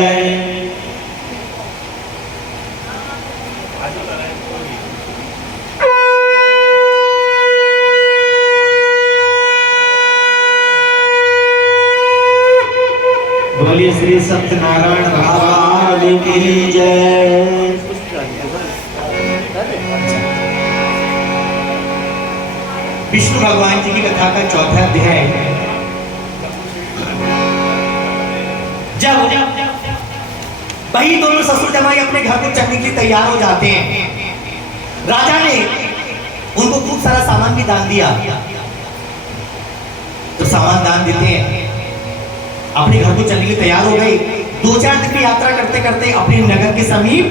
विष्णु भगवान जी की कथा का चौथा अध्याय। जब वही दोनों ससुर जमाई अपने घर को चलने के लिए तैयार हो जाते हैं, राजा ने उनको खूब सारा सामान भी दान दिया। तो सामान दान देते हैं, अपने घर को चलने के लिए तैयार हो गए। 2-4 दिन की यात्रा करते करते अपने नगर के समीप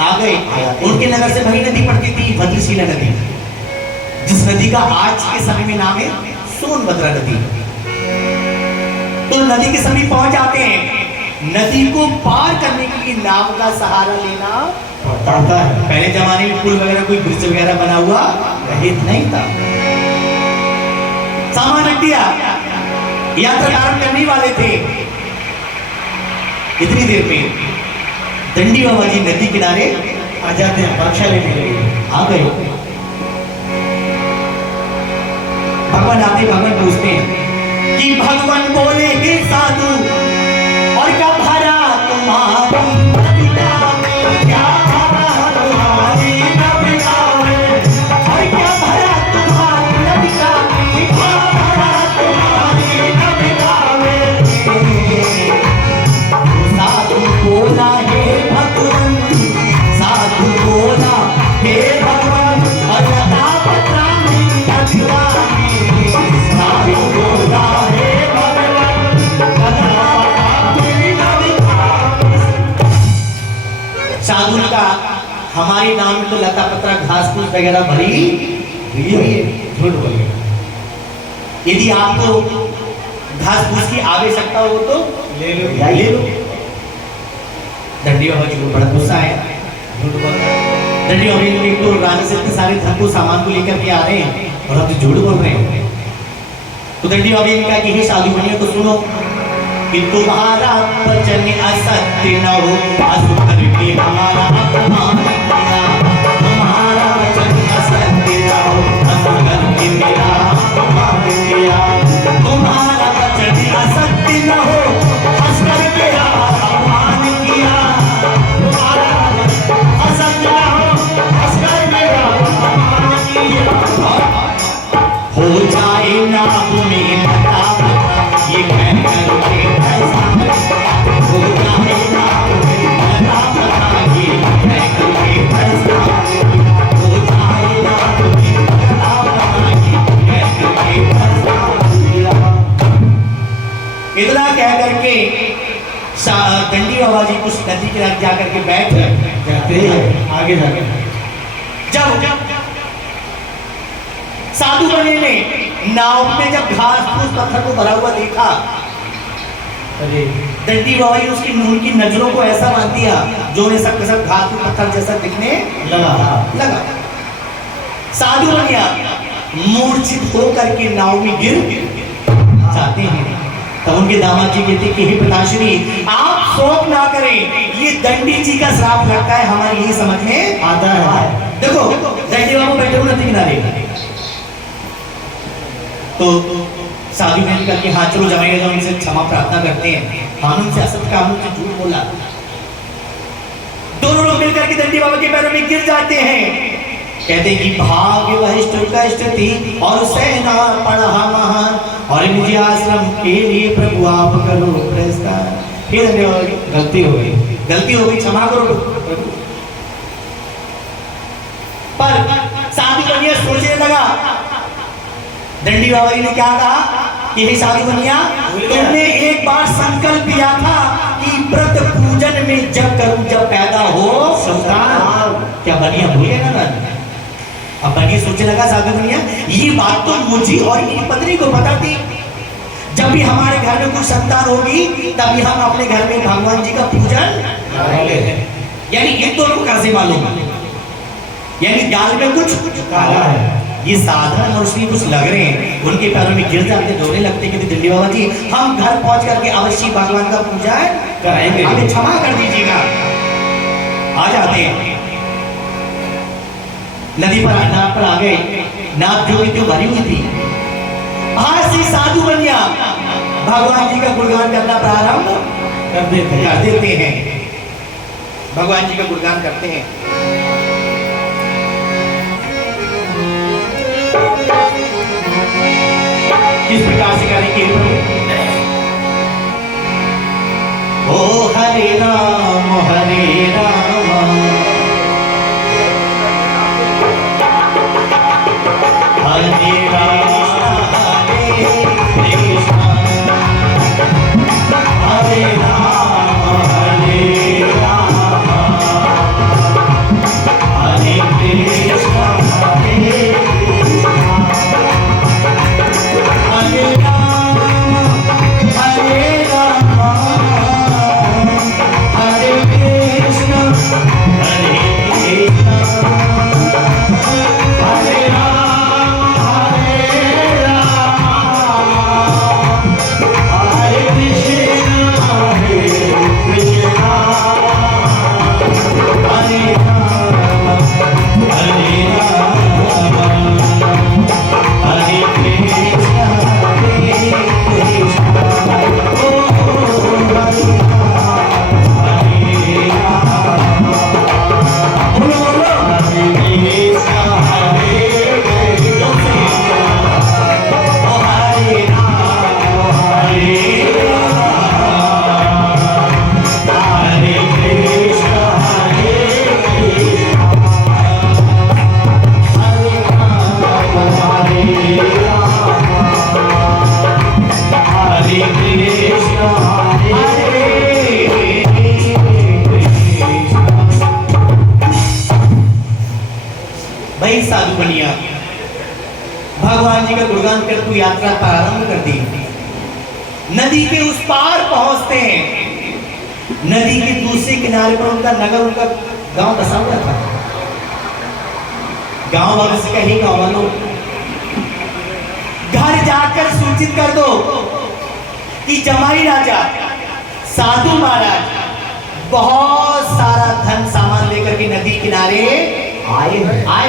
आ गए। उनके नगर से वही नदी पड़ती थी, भद्रशिला नदी, जिस नदी का आज के समय में नाम है सोनभद्रा नदी। तो नदी के समीप पहुंच जाते हैं। नदी को पार करने के लिए नाव का सहारा लेना पड़ता है। पहले जमाने में पुल वगैरह, कोई ब्रिज वगैरह बना हुआ नहीं था। सामान रख दिया, यात्रा आरंभ करने वाले थे। इतनी देर में दंडी बाबा जी नदी किनारे आ जाते हैं, परीक्षा लेने के लिए आ गए। भगवान आते, भगवान पूछते हैं कि भगवान बोले हे साधु, और क्या भरा तुम्हारी नदिका में, क्या भरा तुम्हारी नदिका में, और क्या भरा तुम्हारी नदिका में, क्या भरा तुम्हारी नदिका में। साधु बोला हे भगवान, साधु बोला हे भगवान, और लता पत्रा मेरी नदिका में। साधु बोला हे भगवान, लता साधु ने कहा हमारे नाम में तो लता पत्रा घास फूस वगैरह भरी हुई है। झूठ बोल गए। यदि आपको घास फूस की आवश्यकता हो तो ले लो, ले लो। दंडी बाबा जी को बड़ा गुस्सा आया। झूठ बोल रहे हैं। दंडी बाबा जी तो राजा से इतने सारे धन को सामान को लेकर के आ रहे हैं और आप तो झूठ बोल रहे हैं। तो दंडी बाबा जी ने कहा कि हे साधु बनिए तो सुनो कि तुम्हारा वचन असत्य न हो, असुर करके हमारा अपमान किया। तुम्हारा वचन असत्य न हो, असुर करके मेरा अपमान किया। तुम्हारा वचन असत्य न हो, हंस कर मेरा अपमान किया। तुम्हारा वचन असत्य न हो, हंस कर मेरा अपमान किया। हो जाए ना तुम्हें पता, ये मैं करूँगी ऐसा। हो जाए ना तुम्हें पता, ये मैं करूँगी ऐसा। हो जाए ना तुम्हें पता, ये मैं करूँगी ऐसा। इतना कह करके दंडी बाबा जी कुछ नदी के किनारे जाकर के बैठ जाते हैं। आगे जाकर जब साधु बने ने नाव में जब घास फूस पत्थर को भरा हुआ देखा, अरे दंडी बाबा जी उसकी नून की नजरों को ऐसा बांध दिया जो उन्हें सब के सब घास फूस पत्थर जैसा दिखने लगा। साधु बनिया मूर्छित होकर के नाव में गिर जाते हैं। तब उनके दामाद जी कहते कि हे पिताश्री आप शोक ना करें, ये दंडी जी का श्राप लगता है, हमारे यही समझ में आता है। देखो दंडी बाबू बैठे हुए नदी किनारे। तो साधु ने कहा कि हाँ चलो जमाइए जाओ, इनसे क्षमा प्रार्थना करते हैं, कानून से असत कानून से झूठ बोला। दोनों लोग मिलकर के दंडी बाबा के पैरों में गिर जाते हैं। कहते हैं कि भाग्य वरिष्ठ कष्ट थी और सेना पढ़ा महान, और निजी आश्रम के लिए प्रभु आप करो प्रस्ताव। फिर गलती हो गई क्षमा करो। पर साधु बनिया सोचने लगा, दंडी बाबा जी ने क्या कहा कि हे साधु बनिया, तुमने एक बार संकल्प किया था कि व्रत पूजन में जब करूं जब पैदा हो संतान। क्या बनिया भूलेगा ना? अब बनिया सोचने लगा साधु बनिया, ये बात तो मुझे और मेरी पत्नी को पता थी। जब भी हमारे घर में कुछ संतान होगी तभी हम अपने घर में भगवान जी का पूजन करेंगे। यानी इन दोनों को कैसे मालूम? यानी दाल में कुछ काला है। ये साधारण और उसमें कुछ लग रहे हैं। उनके पैरों में गिर जाते, रोने लगते कि दंडी बाबा जी हम घर पहुंच करके अवश्य भगवान का पूजा कराएंगे, हमें क्षमा कर दीजिएगा। आ जाते हैं नदी पर, नाव पर आ गए। नाव जो भी भरी हुई थी। आज से साधु बनिया भगवान जी का गुणगान करना प्रारंभ कर देते हैं। भगवान जी का गुणगान करते हैं। किस प्रकार से करेंगे प्रभु? ओ हरे राम हरे राम हरे कृष्णा हरे राम हरे राम हरे कृष्णा हरे राम हरे राम हरे कृष्णा हरे कृष्णा हरे राम हरे कृष्णा हरे कृष्णा हरे राम हरे राम हरे कृष्णा हरे कृष्णा ओ हरे राम हरे राम हरे कृष्णा हरे कृष्णा ओ हरे राम हरे हरे कृष्णा हरे कृष्णा हरे राम हरे कृष्णा हरे कृष्णा। भाई साधु बनिया भगवान जी का गुणगान कर तू यात्रा प्रारंभ कर दी। नदी के उस पार पहुंचते हैं। नदी के दूसरे किनारे पर उनका नगर, उनका गांव बसा हुआ था। गांव वालों से कही, गांव वालों घर जाकर सूचित कर दो कि जमाई राजा साधु महाराज बहुत सारा धन सामान लेकर के नदी किनारे आए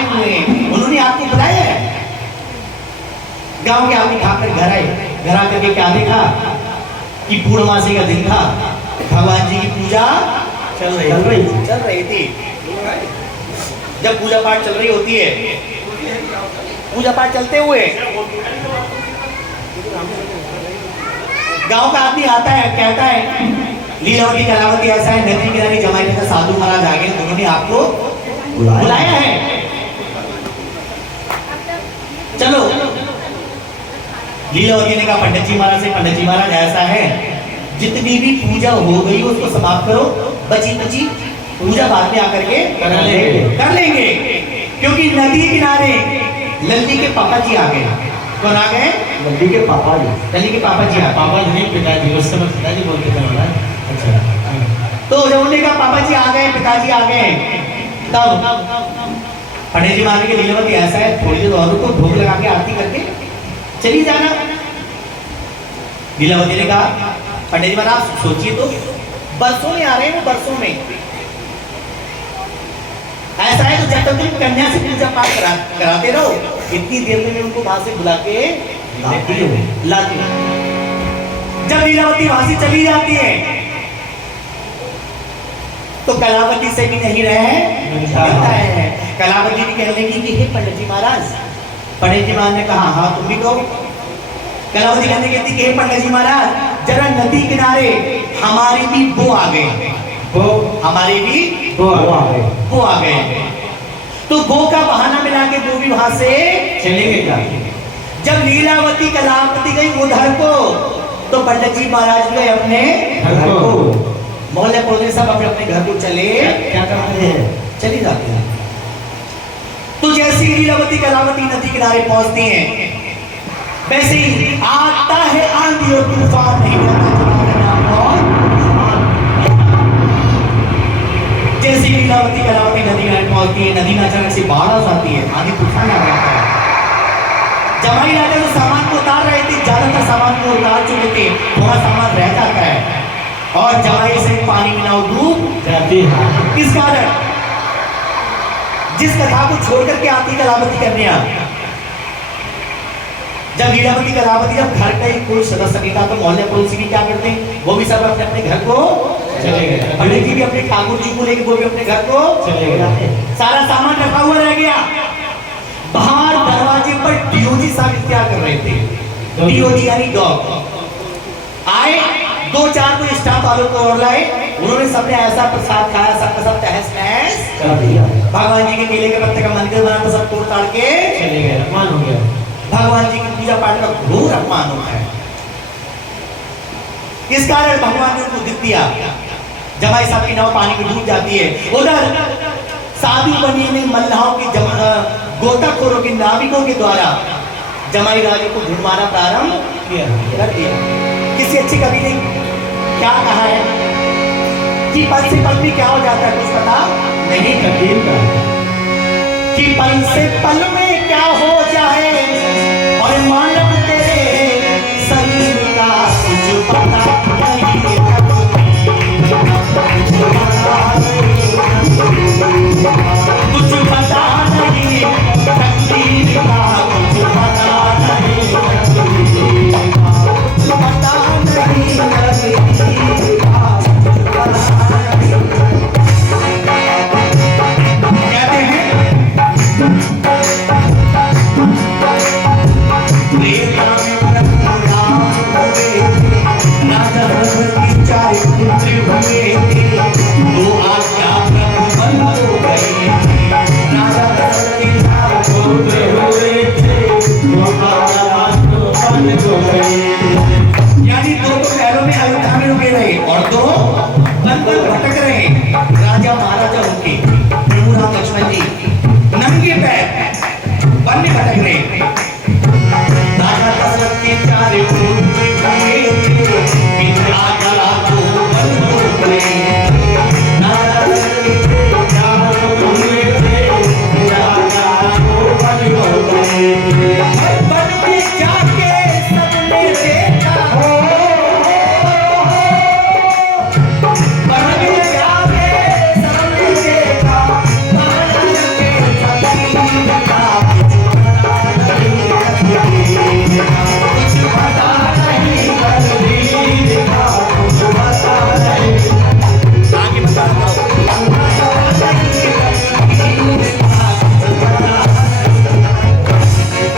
हुए हैं। उन्होंने आपको बुलाया है। गांव के आदमी खाकर घर आए। घर आकर के क्या देखा कि पूर्णमासी का दिन था। भगवान जी की पूजा चल रही थी। जब पूजा पाठ चल रही होती है, पूजा पाठ चलते हुए गांव का आदमी आता है, कहता है लीलावती कलावती ऐसा है, नदी किनारे जमाई राजा साधु महाराज आ गए, उन्होंने आपको बुलाया है, चलो। लीलावती ने कहा पंडित जी महाराज से, पंडित जी महाराज ऐसा है, जितनी भी पूजा हो गई उसको समाप्त करो, बची बची पूजा बाद में आकर के कर लेंगे। क्योंकि नदी किनारे लल्ली के पापा जी आ गए। कौन आ गए? लल्ली के पापा जी। लल्ली के पापा जी आ गए। पापा नहीं, पिताजी। उस समय पिताजी बोलते थे ना। अच्छा। तो जब उन्होंने कहा पापा जी आ गए, पिताजी आ गए, तब पंडित जी महाराज के लीलावती ऐसा है, थोड़ी देर और को भोग लगा के आरती करके चली जाना। लीलावती ने कहा पंडित जी महाराज सोचिए तो, बरसों में आ रहे हैं, वो बरसों में ऐसा है तो जब तक तुम कन्या से पूजा पाठ कराते रहो, इतनी देर में उनको वहां से बुला के लाती हूं। जब लीलावती वहां से चली जाती है तो कलावती से भी नहीं रहे हैं। कलावती भी कहने लगी कि हे पंडित जी महाराज। पंडित जी महाराज ने कहा हाँ तुम भी कहो। कलावती कहने कहती कि हे पंडित जी महाराज, जरा नदी किनारे हमारी भी वो आ गए, हमारी भी वो आ गए। तो वो का बहाना मिला के वो भी वहां से चले गए। जब लीलावती कलावती गई उधर को, तो पंडित जी महाराज गए अपने घर को। मोहल्ले पड़ोसी सब अपने अपने घर को चले, क्या करते हैं? चली जाते हैं। तो जैसे ही लीलावती कलावती नदी किनारे पहुंचती हैं, वैसे ही आता है आंधी और तूफान, नहीं जैसे ही लीलावती कलावती नदी किनारे पहुंचती है, नदी में अचानक से बाढ़ आ जाती है, आंधी तूफान आ जाता है। जमाई राजा जो सामान को उतार रहे थे, ज्यादातर सामान को उतार चुके थे, थोड़ा सामान रह जाता है और जमाई से पानी में नाव डूब जाती है। किस कारण? जिस कथा को छोड़ करके आती कलावती कन्या, जब लीलावती कलावती जब घर का ही कोई सदस्य नहीं था, तो मोहल्ले पड़ोसी भी क्या करते हैं, वो भी सब अपने अपने घर को चले गए। पंडित जी भी अपने ठाकुर जी को लेकर वो भी अपने घर को चले गए। सारा सामान रखा हुआ रह गया। बाहर दरवाजे पर ड्यू डोजी साहब इख्तियार कर रहे थे, डीओजी यानी डॉग। आए 2-4 को स्टाफ वालों को और लाए, उन्होंने सबने ऐसा प्रसाद खाया, सबका सब तहस नहस कर दिया। भगवान जी के केले के पत्ते का मंदिर बना, तो सब तोड़ ताड़ के चले गए, अपमान हो गया। भगवान जी की पूजा पाठ का घोर अपमान होता है। इस कारण भगवान ने उनको दिख दिया। जमाई साहब की नाव पानी में डूब जाती है। उधर साधु बनी ने मल्लाहों की गोताखोरों के नाविकों के द्वारा जमाई रानी को ढूंढवाना प्रारंभ कर दिया। किसी अच्छे कवि ने क्या कहा है कि पल से पल में क्या हो जाता है, कुछ पता नहीं। कबीर का कि पल से पल में क्या हो जाए और मानव तेरे शरीर का कुछ पता नहीं। कुछ पता नहीं तकदीर का, कुछ पता नहीं तकदीर का, कुछ पता नहीं तकदीर का, कुछ पता नहीं। कहते हैं प्रेरणा में परम हुए, राजा भरत की 4 पुत्र हुए थे, 2 आज्ञा प्रभु बन हो गए। राजा भरत के 4 पुत्र हुए थे, 2 आज्ञा प्रभु बन हो गए। यानी 2 तो शहरों में अयोध्या में रुके रहे और 2 वन वन भटक रहे। राजा महाराजा उनके प्रभु राम लक्ष्मण जी नंगे पैर वन में भटक रहे। राजा दशरथ के 4 पुत्र हुए थे, बिन आज्ञा को बन हो गए। राजा दशरथ के 4 पुत्र हुए थे, बिन आज्ञा को बन हो गए। वन में जाके सबने देखा, वन में जाके सबने देखा, महाराज के फकीर का कुछ पता नहीं तकदीर का, कुछ पता नहीं। आगे बता दो।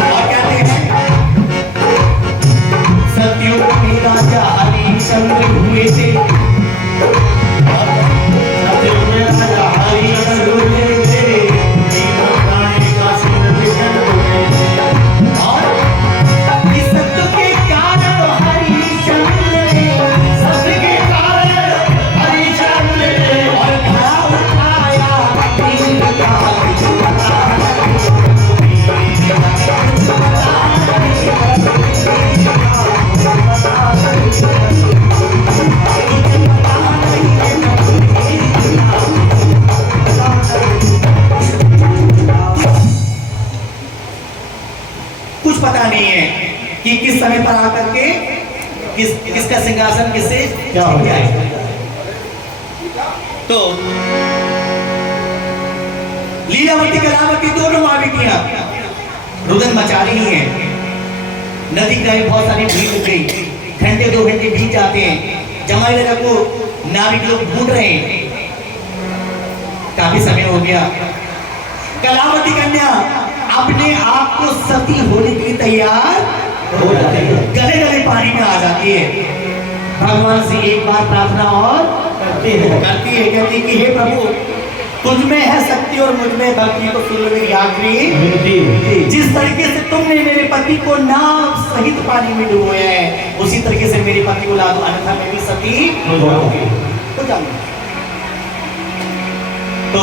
और कहते हैं सतयुग में राजा हरिश्चंद्र हुए थे, सतयुग में राजा हरिश्चंद्र हुए थे, तीनों प्राणी का सिर विषण हुए थे। और इस सत्य के कारण हरिश्चंद्र ने, सत्य के कारण हरिश्चंद्र ने और घड़ा उठाया तीर का, कुछ पता नहीं तकदीर का, कुछ पता नहीं तकदीर का, कुछ पता नहीं तकदीर का, कुछ पता नहीं तकदीर का, कुछ पता नहीं है कि किस समय पर आकर के किसका सिंहासन किससे क्या हो जाए। तो लीलावती कलावती दोनों माँ बेटियां रुदन मचा रही हैं। नदी किनारे बहुत सारी भीड़ लग गई, घंटे 2 घंटे बीत जाते हैं। जमाई लगा को नाविक लोग ढूंढ रहे हैं, काफी समय हो गया। कलावती कन्या अपने आप को सती होने के लिए तैयार हो जाती है, गले गले पानी में आ जाती है। भगवान से एक बार प्रार्थना और करती है। कहती कि हे प्रभु, तुझ में है शक्ति और मुझ में भक्ति, तो सुन लो मेरी आखिरी विनती। जिस तरीके से तुमने मेरे पति को नाव सहित पानी में डुबोया है, उसी तरीके से मेरे पति को ला दो, अन्यथा मैं भी सती हो जाऊंगी। हो जाऊंगी। तो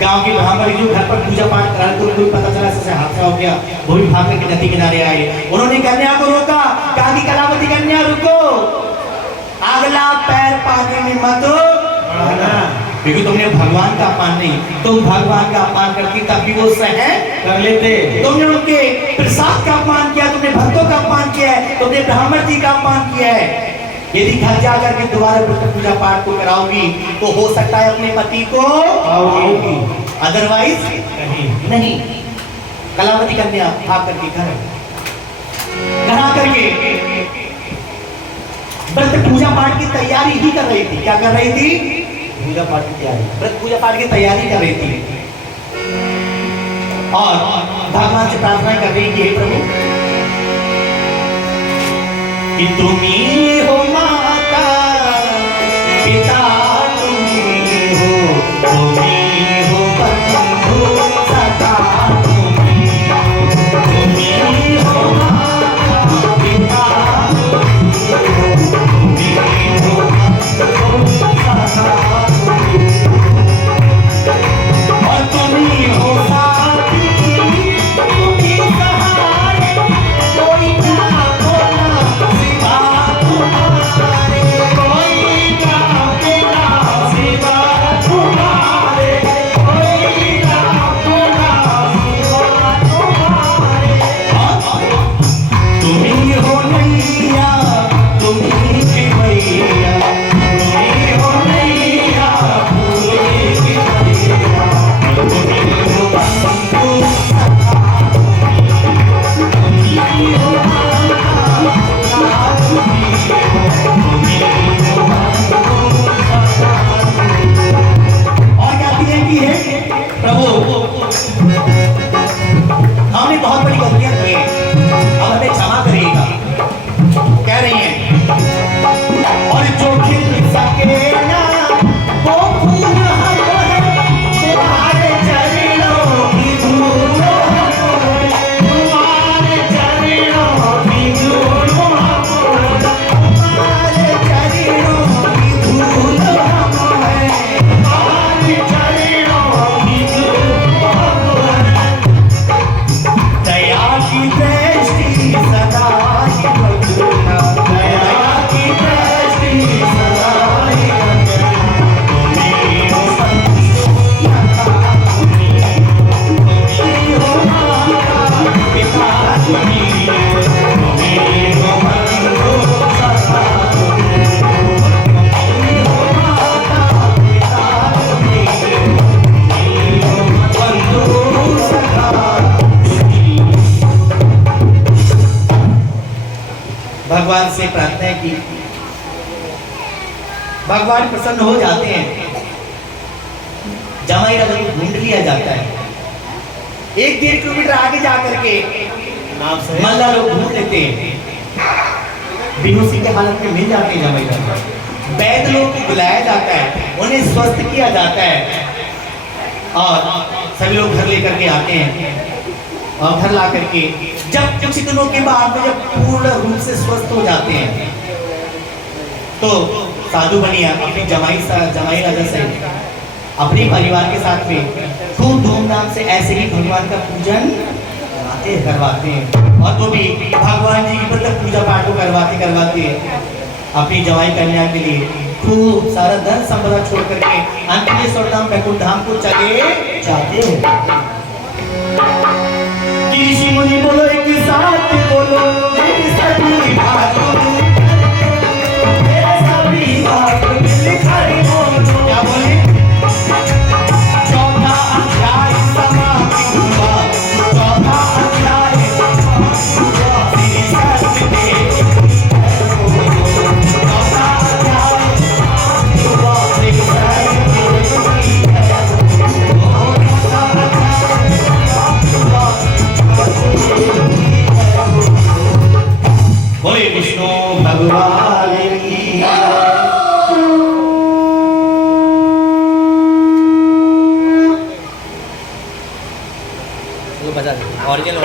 गांव के ब्राह्मण जो घर पर पूजा पाठ करा तो कोई पता चला ऐसे हादसा हो गया, वो भी भाग करके नदी किनारे आए। उन्होंने कन्या को रोका, कहा कि कलावती कन्या रुको, अगला पैर पानी में मत क्योंकि तुमने भगवान का अपमान नहीं, तुम भगवान का अपमान करती तब भी वो सहन कर लेते। तुमने उनके प्रसाद का अपमान किया, तुमने भक्तों का अपमान किया है, तुमने ब्राह्मण जी का अपमान किया है। यदि घर जा करके दोबारा पूजा पाठ को कराओगी तो हो सकता है अपने पति को पाओगी, अदरवाइज नहीं। कलावती कन्या भाग करके घर आकर के व्रत पूजा पाठ की तैयारी ही कर रही थी। क्या कर रही थी? पूजा पाठ की तैयारी। व्रत पूजा पाठ की तैयारी कर रही थी। और भगवान से प्रार्थना कर रही कि हे प्रभु, कि तुम ही हो माता पिता, तुम ही हो बंधु सदा, तुम ही हो माता पिता, तुम ही हो बंधु सदा, और तुम ही हो साथी, तुम ही सहारे, कोई ना बोला सिवा तुम्हारे, कोई ना बोला सिवा तुम्हारे, कोई ना बोला सिवा तुम्हारे। तुम ही हो नैया, तुम ही की मैया, तुम ही हो नैया, तुम ही की मैया, तुम ही हो बंधु सखा, तुम ही हो माता पिता, तुम ही हो बंधु सखा। और कहती है कि हे प्रभु, हमने बहुत बड़ी गलतियां की हैं, अब हमें क्षमा करिएगा। कह रही हैं, और जो खिल सके ना वो फूल हमको है, तुम्हारे चरणों की धूल हमको है, तुम्हारे चरणों की धूल हमको है, तुम्हारे चरणों की धूल हमको है, तुम्हारे चरणों की धूल हमको है। दया की दृष्टि सदा ही रखना, दया की दृष्टि सदा ही रखना, तुम ही हो बंधु सखा, तुम ही हो माता पिता, तुम ही हो बंधु सखा, तुम ही हो माता पिता, तुम ही हो बंधु सखा। भगवान से प्रार्थना की, भगवान प्रसन्न हो जाते हैं, जमाई रघु को ढूंढ लिया जाता है। 1-1.5 किलोमीटर आगे जाकर के नाम से मल्ला लोग ढूंढ लेते हैं, बेहोशी के हालत में मिल जाते हैं जमाई रघु। वैद्य लोग को बुलाया जाता है, उन्हें स्वस्थ किया जाता है, और सभी लोग घर लेकर के आते हैं। और घर ला करके जब कुछ दिनों के बाद में जब पूर्ण रूप से स्वस्थ हो जाते हैं, तो साधु बनिया अपनी जमाई राजा से अपने परिवार के साथ में खूब धूमधाम से ऐसे ही भगवान का पूजन करवाते हैं। और वो भी भगवान जी की मतलब पूजा पाठ को करवाते अपनी जमाई कन्या के लिए खूब सारा धन संपदा छोड़ करके अंकलेश्वर धाम बैकुंठ धाम को चले जाते हैं। ऋषि मुनि बोलो एक साथ बोलो, एक सभी भाग मेरे सभी भाग मिल खड़े बोलो। क्या बोले? चौथा अध्याय समाप्त हुआ, चौथा अध्याय समाप्त हुआ, श्री सत्यदेव चौथा अध्याय समाप्त हुआ, श्री सत्यदेव बोले विष्णु भगवान की बजा दे ओरिजिनल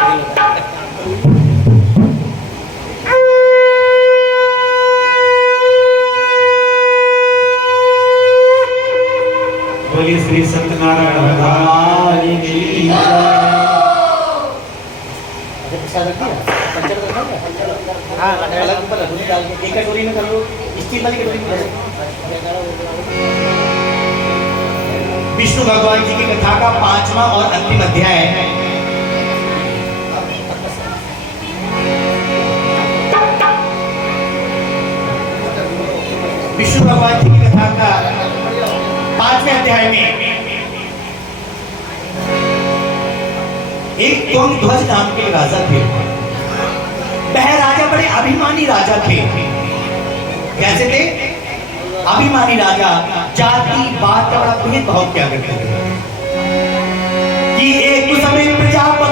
बोलिए श्री सत्यनारायण भगवान की एक कटोरी में कर लो, स्टील वाली कटोरी में। विष्णु भगवान जी की कथा का 5वां और अंतिम अध्याय है। विष्णु भगवान जी की कथा का 5वें अध्याय में एक ध्वज नाम के राजा थे। वह राजा बड़े अभिमानी राजा थे। कैसे थे? अभिमानी राजा जाति बात का बड़ा भेदभाव क्या करते थे कि एक समय प्रजा पर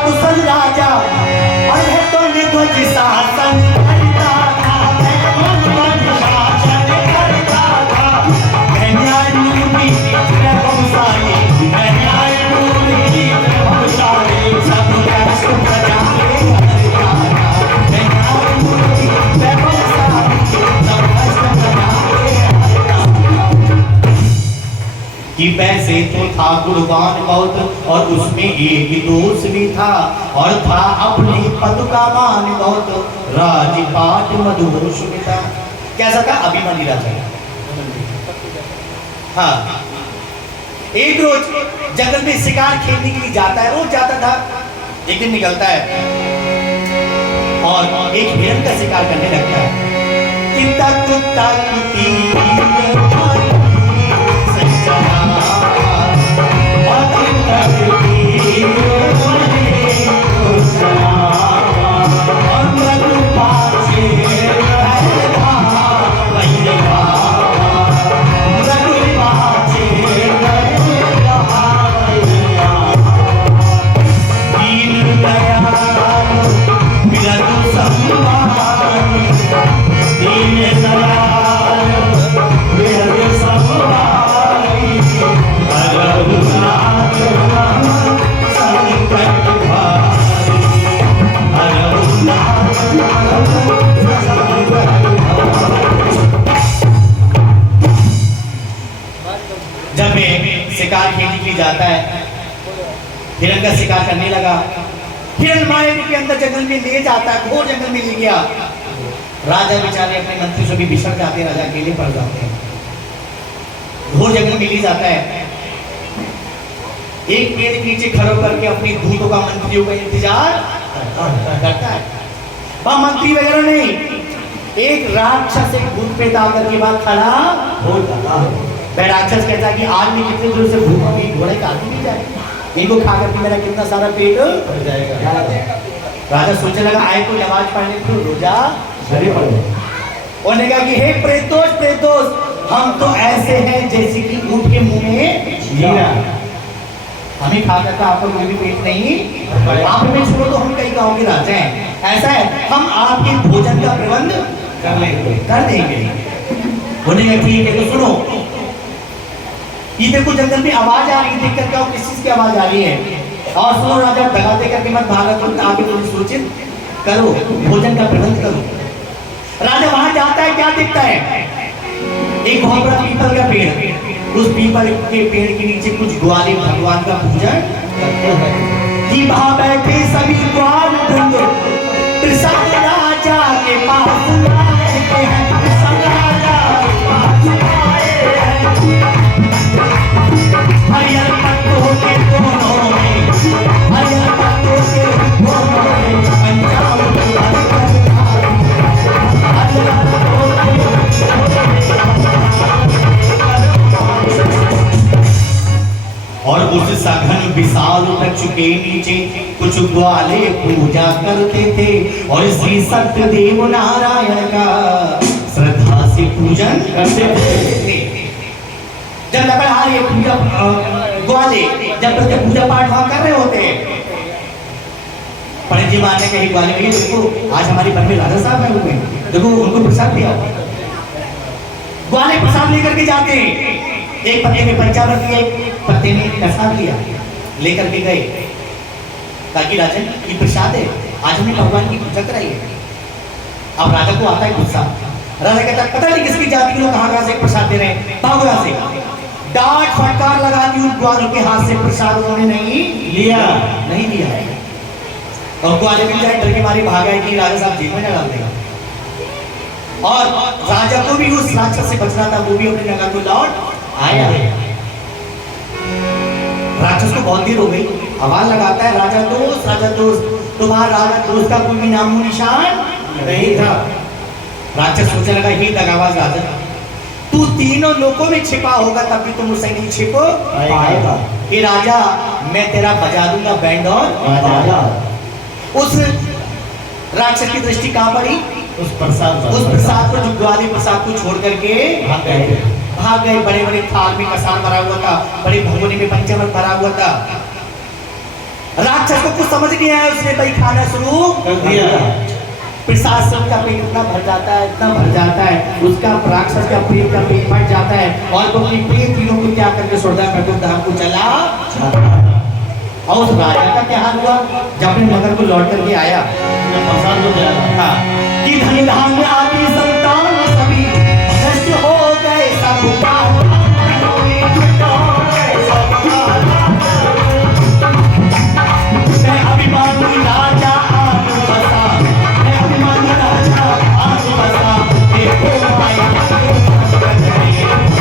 मनमज शासन करता था, मैं मनमज शासन करता था। मैं न्यायमूर्ति प्रभावशाली, मैं न्यायमूर्ति प्रभावशाली, सब राष्ट्र प्रजा के हरता था। मैं न्यायमूर्ति प्रभावशाली, सब राष्ट्र प्रजा के हरता था। कि पैसे तो था कुर्बान बहुत, और उसमें एक दोष भी था, और था अपने पद का मान बहुत, राजपाट मधुष भी था। कैसा था? अभिमानी राजा। हाँ, एक रोज जंगल में शिकार खेलने के लिए जाता है, रोज जाता था। एक दिन निकलता है और एक हिरण का शिकार करने लगता है। जब मैं शिकार खेलने के लिए जाता है, हिरण का शिकार करने लगा। हिरण मारे के अंदर जंगल में ले जाता है, घोर जंगल में ले गया। राजा बेचारे अपने मंत्री से भी बिछड़ जाते हैं, राजा अकेले पड़ जाते हैं। घोर जंगल में ले जाता है, एक पेड़ के नीचे खड़े करके अपनी दूतों का मंत्रियों का इंतजार करता है। वहां मंत्री वगैरह नहीं, एक राक्षस एक भूत प्रेत आकर के बाद खड़ा होता है। वह राक्षस कहता है कि आज मैं कितने दूर से भूखा हूं, घोड़े काट नहीं जाए, इनको खा करके मेरा कितना सारा पेट भर जाएगा। राजा सोचने लगा, आए तो नमाज पढ़ने तो रोजा सही पड़े। उन्होंने कहा कि हे प्रेतोस प्रेतोस, हम तो ऐसे हैं जैसे कि ऊंट के मुंह में जीरा, हमें खा करके आपको कोई भी पेट नहीं, आप हमें छोड़ो तो हम कई गाँव के राजा हैं। ऐसा है, हम आपके भोजन का प्रबंध कर देंगे। उन्होंने कहा ठीक है, तो सुनो, ये देखो जंगल में आवाज आ रही है, देख करके किस चीज की आवाज आ रही है। और सुनो राजा, डगाते करके मत भागा, तुम आगे थोड़ी सूचित करो, भोजन का प्रबंध करो। राजा वहां जाता है, क्या दिखता है? एक बहुत बड़ा पीपल का पेड़, उस पीपल के पेड़ के नीचे कुछ ग्वाले भगवान का पूजन करते हैं। कि वहां बैठे सभी ग्वाल वृंद प्रसाद राजा के पास आए हैं, प्रसाद राजा के पास आए हैं। हरियर पत्तों के कोनों में, हरियर पत्तों के कोनों में पंचामृत और उस सघन विशाल वृक्ष के नीचे कुछ ग्वाले पूजा करते थे, और श्री सत्यदेव नारायण का श्रद्धा से पूजन करते थे। जब लगातार ये पूजा ग्वाले जब तक पूजा पाठ वहां कर रहे होते, पंडित जी मारने कहीं ग्वाले भैया देखो आज हमारी वन में राजा साहब आए हुए हैं, देखो उनको प्रसाद दिया। ग्वाले प्रसाद लेकर के जाते हैं, एक पत्ते में पंचामृत लिया, एक पत्ते में प्रसाद लिया, लेकर के गए ताकि राजन ये प्रसाद है, आज हमने भगवान की पूजा कराई है। अब राजा को आता है गुस्सा, राजा कहता है पता नहीं किसकी जाति के लोग कहां से प्रसाद दे रहे हैं, भागो यहाँ से। डांट फटकार लगा दी, उस ग्वालों के हाथ से प्रसाद उन्होंने नहीं लिया। और ग्वाले मिल जाए, डर के मारे भाग गए कि राजा साहब जेल में न डाल देगा। और राजा को भी उस राक्षस से बचना था, वो भी अपने नगर को लौट आया। राक्षस को बहुत देर हो गई, आवाज लगाता है राजा दोस्त, तुम्हारा राजा दोस्त का कोई नामो निशान नहीं था। राक्षस सोचने लगा, ही दगाबाज राजा, तू तीनों लोगों में छिपा होगा तब भी तुम मुझसे नहीं छिपो पाएगा। कि राजा मैं तेरा बजा दूंगा बैंड और बाजा। उस राक्षस की दृष्टि कहां पड़ी? उस प्रसाद को, जो ग्वाले प्रसाद को छोड़ करके भाग गए। बड़े बड़े थाल में कसार भरा हुआ था, बड़े भगोने में पंचामृत भरा हुआ था। राक्षस को कुछ समझ नहीं आया, उसने भाई खाना शुरू कर दिया। प्रसाद से उसका पेट इतना भर जाता है, इतना भर जाता है, उसका राक्षस का पेट फट जाता है और वो अपनी प्रिय तीनों को क्या करके स्वर्ग वैकुंठ धाम को चला जाता है। और उस राजा का क्या हाल हुआ जब अपने नगर को लौट करके आया? प्रसाद हो गया। हाँ, कि धन धान्य आदि संतान सभी नष्ट हो गए सब काल। मैं अभिमानी राजा आग बसा, मैं अभिमानी राजा आग बसा, देखो माया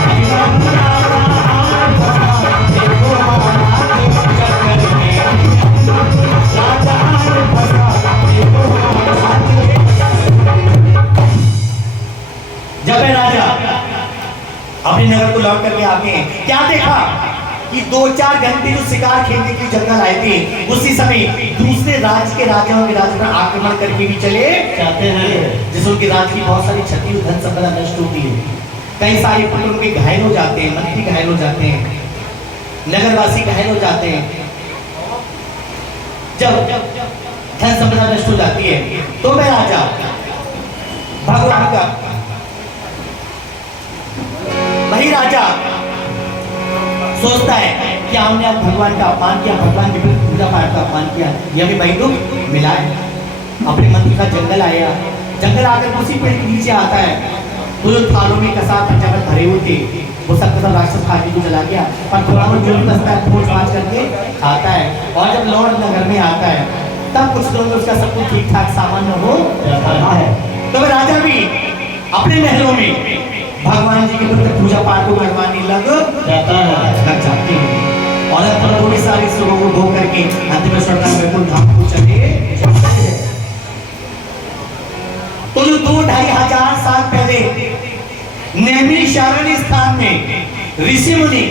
अभिमानी राजा आग बसा, देखो माया चक्कर में राजा आग बसा, देखो माया। जब मैं राजा अपने नगर को लौट करके आते हैं, क्या देखा कि 2-4 घंटे जो शिकार खेलने की जंगल आए थे, उसी समय दूसरे राज्य के राजाओं के राज्य पर आक्रमण करके भी चले जाते हैं। जिससे उनके राज्य की बहुत सारी क्षति धन संपदा नष्ट होती है। कई सारे पुत्र उनके घायल हो जाते हैं, मंत्री घायल हो जाते हैं, नगरवासी घायल हो जाते हैं। जब धन संपदा नष्ट हो जाती है तो मैं राजा भगवान का वही राजा सोचता है कि हमने अब भगवान का अपमान किया, भगवान की पूजा पाठ का अपमान किया, यह भी भाई दुख मिला है। अपने मंत्री का जंगल आया, जंगल आकर उसी पेड़ के नीचे आता है, वो जो थालों में कसार पंचामृत भरे हुए थे वो सब का सब राक्षस खा के तो चला गया, पर थोड़ा बहुत जो भी बचता है भोज भाज करके खाता है। और जब लॉर्ड नगर में आता है तब कुछ दिनों में उसका सब कुछ ठीक ठाक सामान्य हो जाता है। तो वह राजा भी अपने महलों में भगवान जी के प्रति पूजा पाठ को करवाने लग जाते हैं और अब थोड़ी सारी सुबह को धो करके अंत में स्वर्ग वैकुंठ धाम को चले जाते हैं। तो जो 2-2,500 साल पहले नैमिषारण्य स्थान में ऋषि मुनि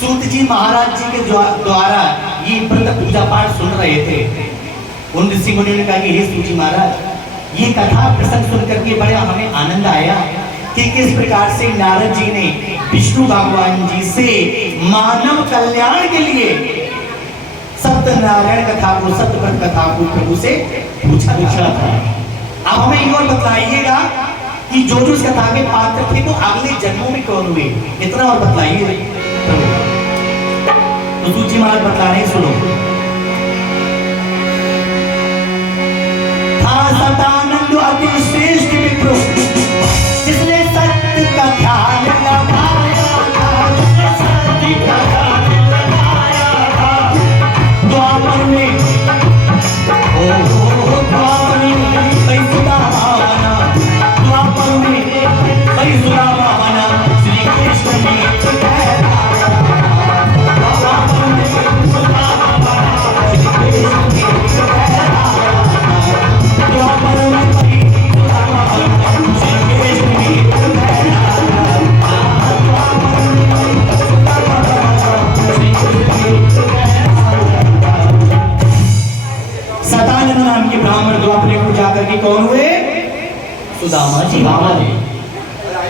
सूत जी महाराज जी के द्वारा ये व्रत पूजा पाठ सुन रहे थे, उन ऋषि मुनियों ने कहा कि हे सूत जी महाराज, ये कथा प्रसंग सुन करके बड़ा हमें आनंद आया कि किस प्रकार से नारद जी ने विष्णु भगवान जी से मानव कल्याण के लिए सत्यनारायण कथा को, सत्यव्रत कथा को प्रभु से पूछा था। अब हमें ये और बतलाइएगा कि जो जो इस कथा के पात्र थे वो अगले जन्मों में कौन हुए, इतना और बतलाइए प्रभु। तो सूत जी महाराज बतला रहे, सुनो। था सदानंद अति श्रेष्ठ मित्र जिसने सत्य का ध्यान लगाया था, सत्य का ध्यान लगाया था। द्वापर में द्वापर में कई सुदामा बना, द्वापर में कई सुदामा बना, श्री कृष्ण ने द्वापर में सुदामा बना, श्री कृष्ण ने द्वापर में कई सुदामा बना, श्री कृष्ण सदानंद नाम के ब्राह्मण द्वापर को जाकर के कौन हुए? सुदामा जी।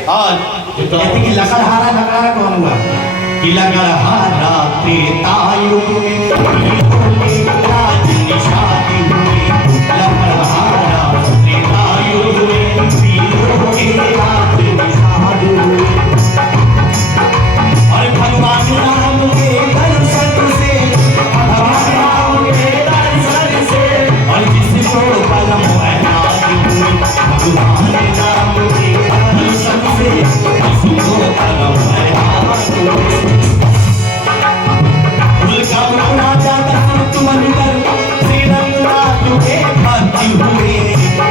और कहते कि लकड़हारा कौन हुआ? कि लकड़हारा त्रेता युग में राज निषाद हुए, लकड़हारा त्रेता युग में वीरों के राज निषाद हुए। और भगवान राम के दर्शन से, भगवान राम के दर्शन से, और जिसको परम वैराग हुए, भगवान राम के दर्शन से, जिसको परम वैराग हुए। उनका राजा दशरथ मनकर श्री रघुनाथ के भक्ति हुए,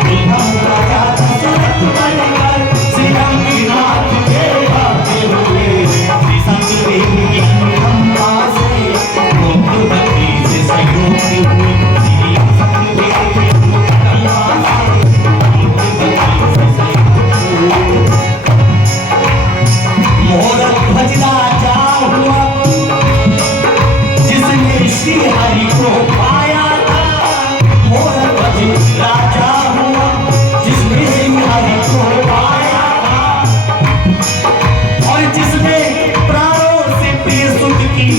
उनका राजा दशरथ मनकर श्री रघुनाथ के भक्ति हुए। जिसने श्री हरि को पाया था, मोर ध्वज राजा हुआ जिसने श्री हरि को पाया था, और जिसने प्राणों से प्रिय सुख की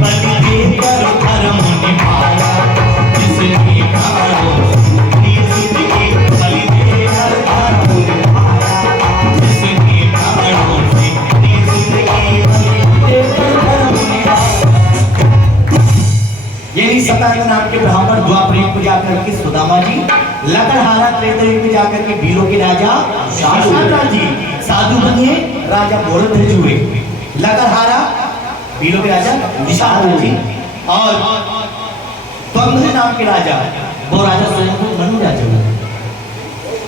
बलि देकर धर्म निभाया, जिसने प्राणों से प्रिय सुख सतानंद नाम के ब्राह्मण द्वापर युग में जाकर के सुदामा जी, लकड़हारा त्रेता युग में जाकर के वीरों के राजा शांतराज जी, साधु बनिए राजा भोरध्वज हुए। लकड़हारा वीरों के राजा शांतराज जी और त्वंग नाम के राजा, वो राजा स्वयं मनु राजा हुए।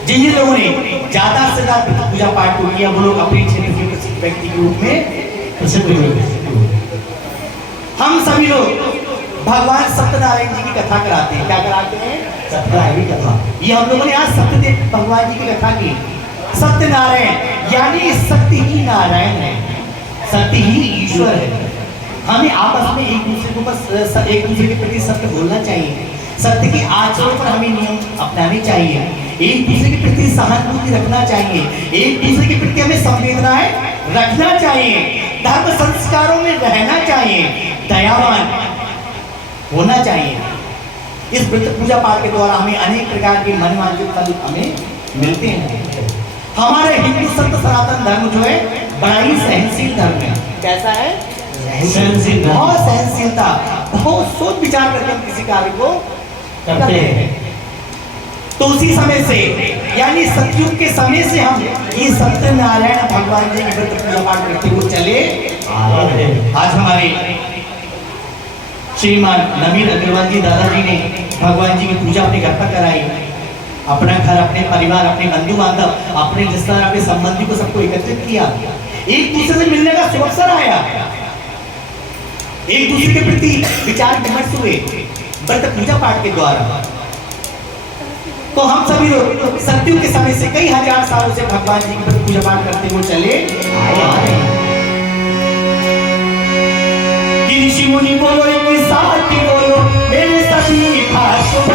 जिन जिन लोगों ने ज्यादा से ज्यादा पूजा पाठ को किया वो लोग अपने क्षेत्र के प्रसिद्ध व्यक्ति के रूप में प्रसिद्ध हुए। हम सभी लोग भगवान सत्यनारायण जी की कथा कराते हैं। क्या कराते हैं? सत्यनारायण की कथा। ये हम लोगों ने आज सत्यदेव भगवान जी की कथा की। सत्यनारायण यानी सत्य ही नारायण है, सत्य ही ईश्वर है। हमें आपस में एक दूसरे को बस एक दूसरे के प्रति सत्य बोलना चाहिए, सत्य के आचरण पर हमें नियम अपनाने चाहिए, एक दूसरे के प्रति सहानुभूति रखना चाहिए, एक दूसरे के प्रति हमें संवेदनाएं रखना चाहिए, धर्म संस्कारों में रहना चाहिए, दयावान होना चाहिए। इस व्रत पूजा पाठ के द्वारा हमें अनेक प्रकार के मनोवांछित फल हमें मिलते हैं। हमारे हिंदू संत सनातन धर्म जो है बड़ा ही सहनशील धर्म है। कैसा है? सहनशील, बहुत सहनशीलता, बहुत सोच विचार करके हम किसी कार्य को करते हैं। तो उसी समय से यानी सतयुग के समय से हम ये सत्यनारायण भगवान जी की व्रत पूजा पाठ करते हुए चले आज हमारे श्रीमान नवीन अग्रवाल जी दादाजी ने भगवान जी की पूजा अपने घर पर कराई। अपना घर, अपने परिवार, अपने बंधु बांधव, अपने रिश्तेदार, अपने संबंधी को सबको एकत्रित किया, एक दूसरे से मिलने का शुभ अवसर आया, एक दूसरे के प्रति विचार विमर्श हुए व्रत पूजा पाठ के द्वारा। तो हम सभी लोग सतयुग के समय से कई हजार सालों से भगवान जी की व्रत पूजा पाठ करते हुए चले आए। ऋषि मुनि बोलो एक साथ बोलो, मेरे सभी भाषण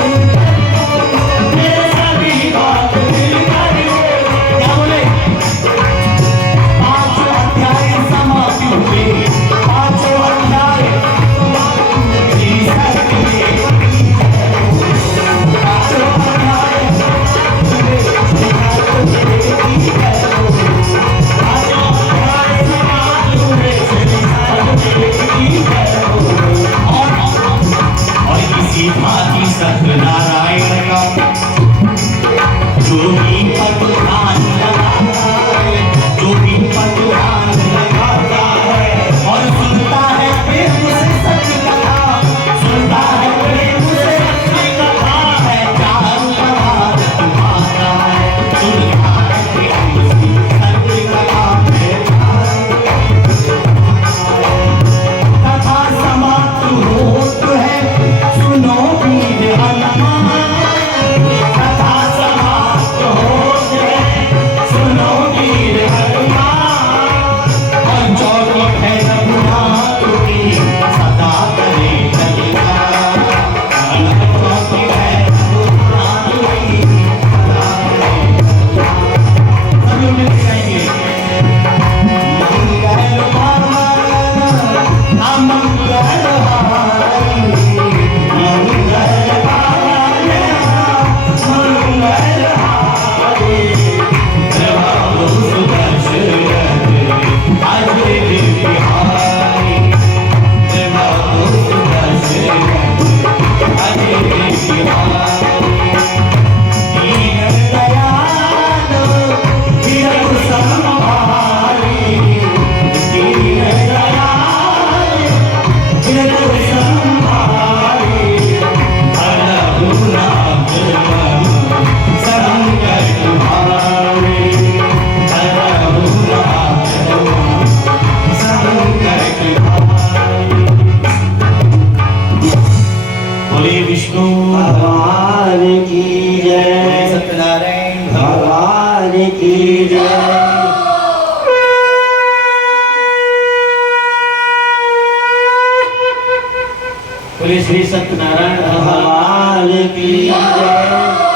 मेरे सभी बात क्या बोले? 5 अध्याय समाप्त हुए, 5 अध्याय और किसी भांति सत्यनारायण का जो भी पद ध्यान लगाता है, जो भी पद ध्यान लगाता है और सुनता है प्रेम से सत्य कथा, सुनता है प्रेम से सत्य कथा है, चारों प्रभात तुम्हारा है, सुनता है प्रेम से सत्य कथा है, कथा समाप्त होत है, सुनो भी हनुमान, कथा समाप्त होत है, सुनो वीर हनुमान, और चौकी है रघुनाथ की सदा करे कल्याण, चौकी है रघुनाथ की सदा करे कल्याण। सब लोग मिल जाएंगे। मंगल भवन अमंगल हारी, मंगल भवन मंगल हारी, प्रभु सुदर्शन अजय बिहारी, प्रभु सुदर्शन अजय बिहारी, दीन दयाल हिरक संभारी, दीन दयाल हिरक संभारी, हरहु नाथ संकट हारी, हरहु नाथ संकट हारी। बोले विष्णु भगवान की बोले जय, सत्यनारायण भगवान। भगवान की जय। बोले श्री सत्यनारायण भगवान भगवान की जय।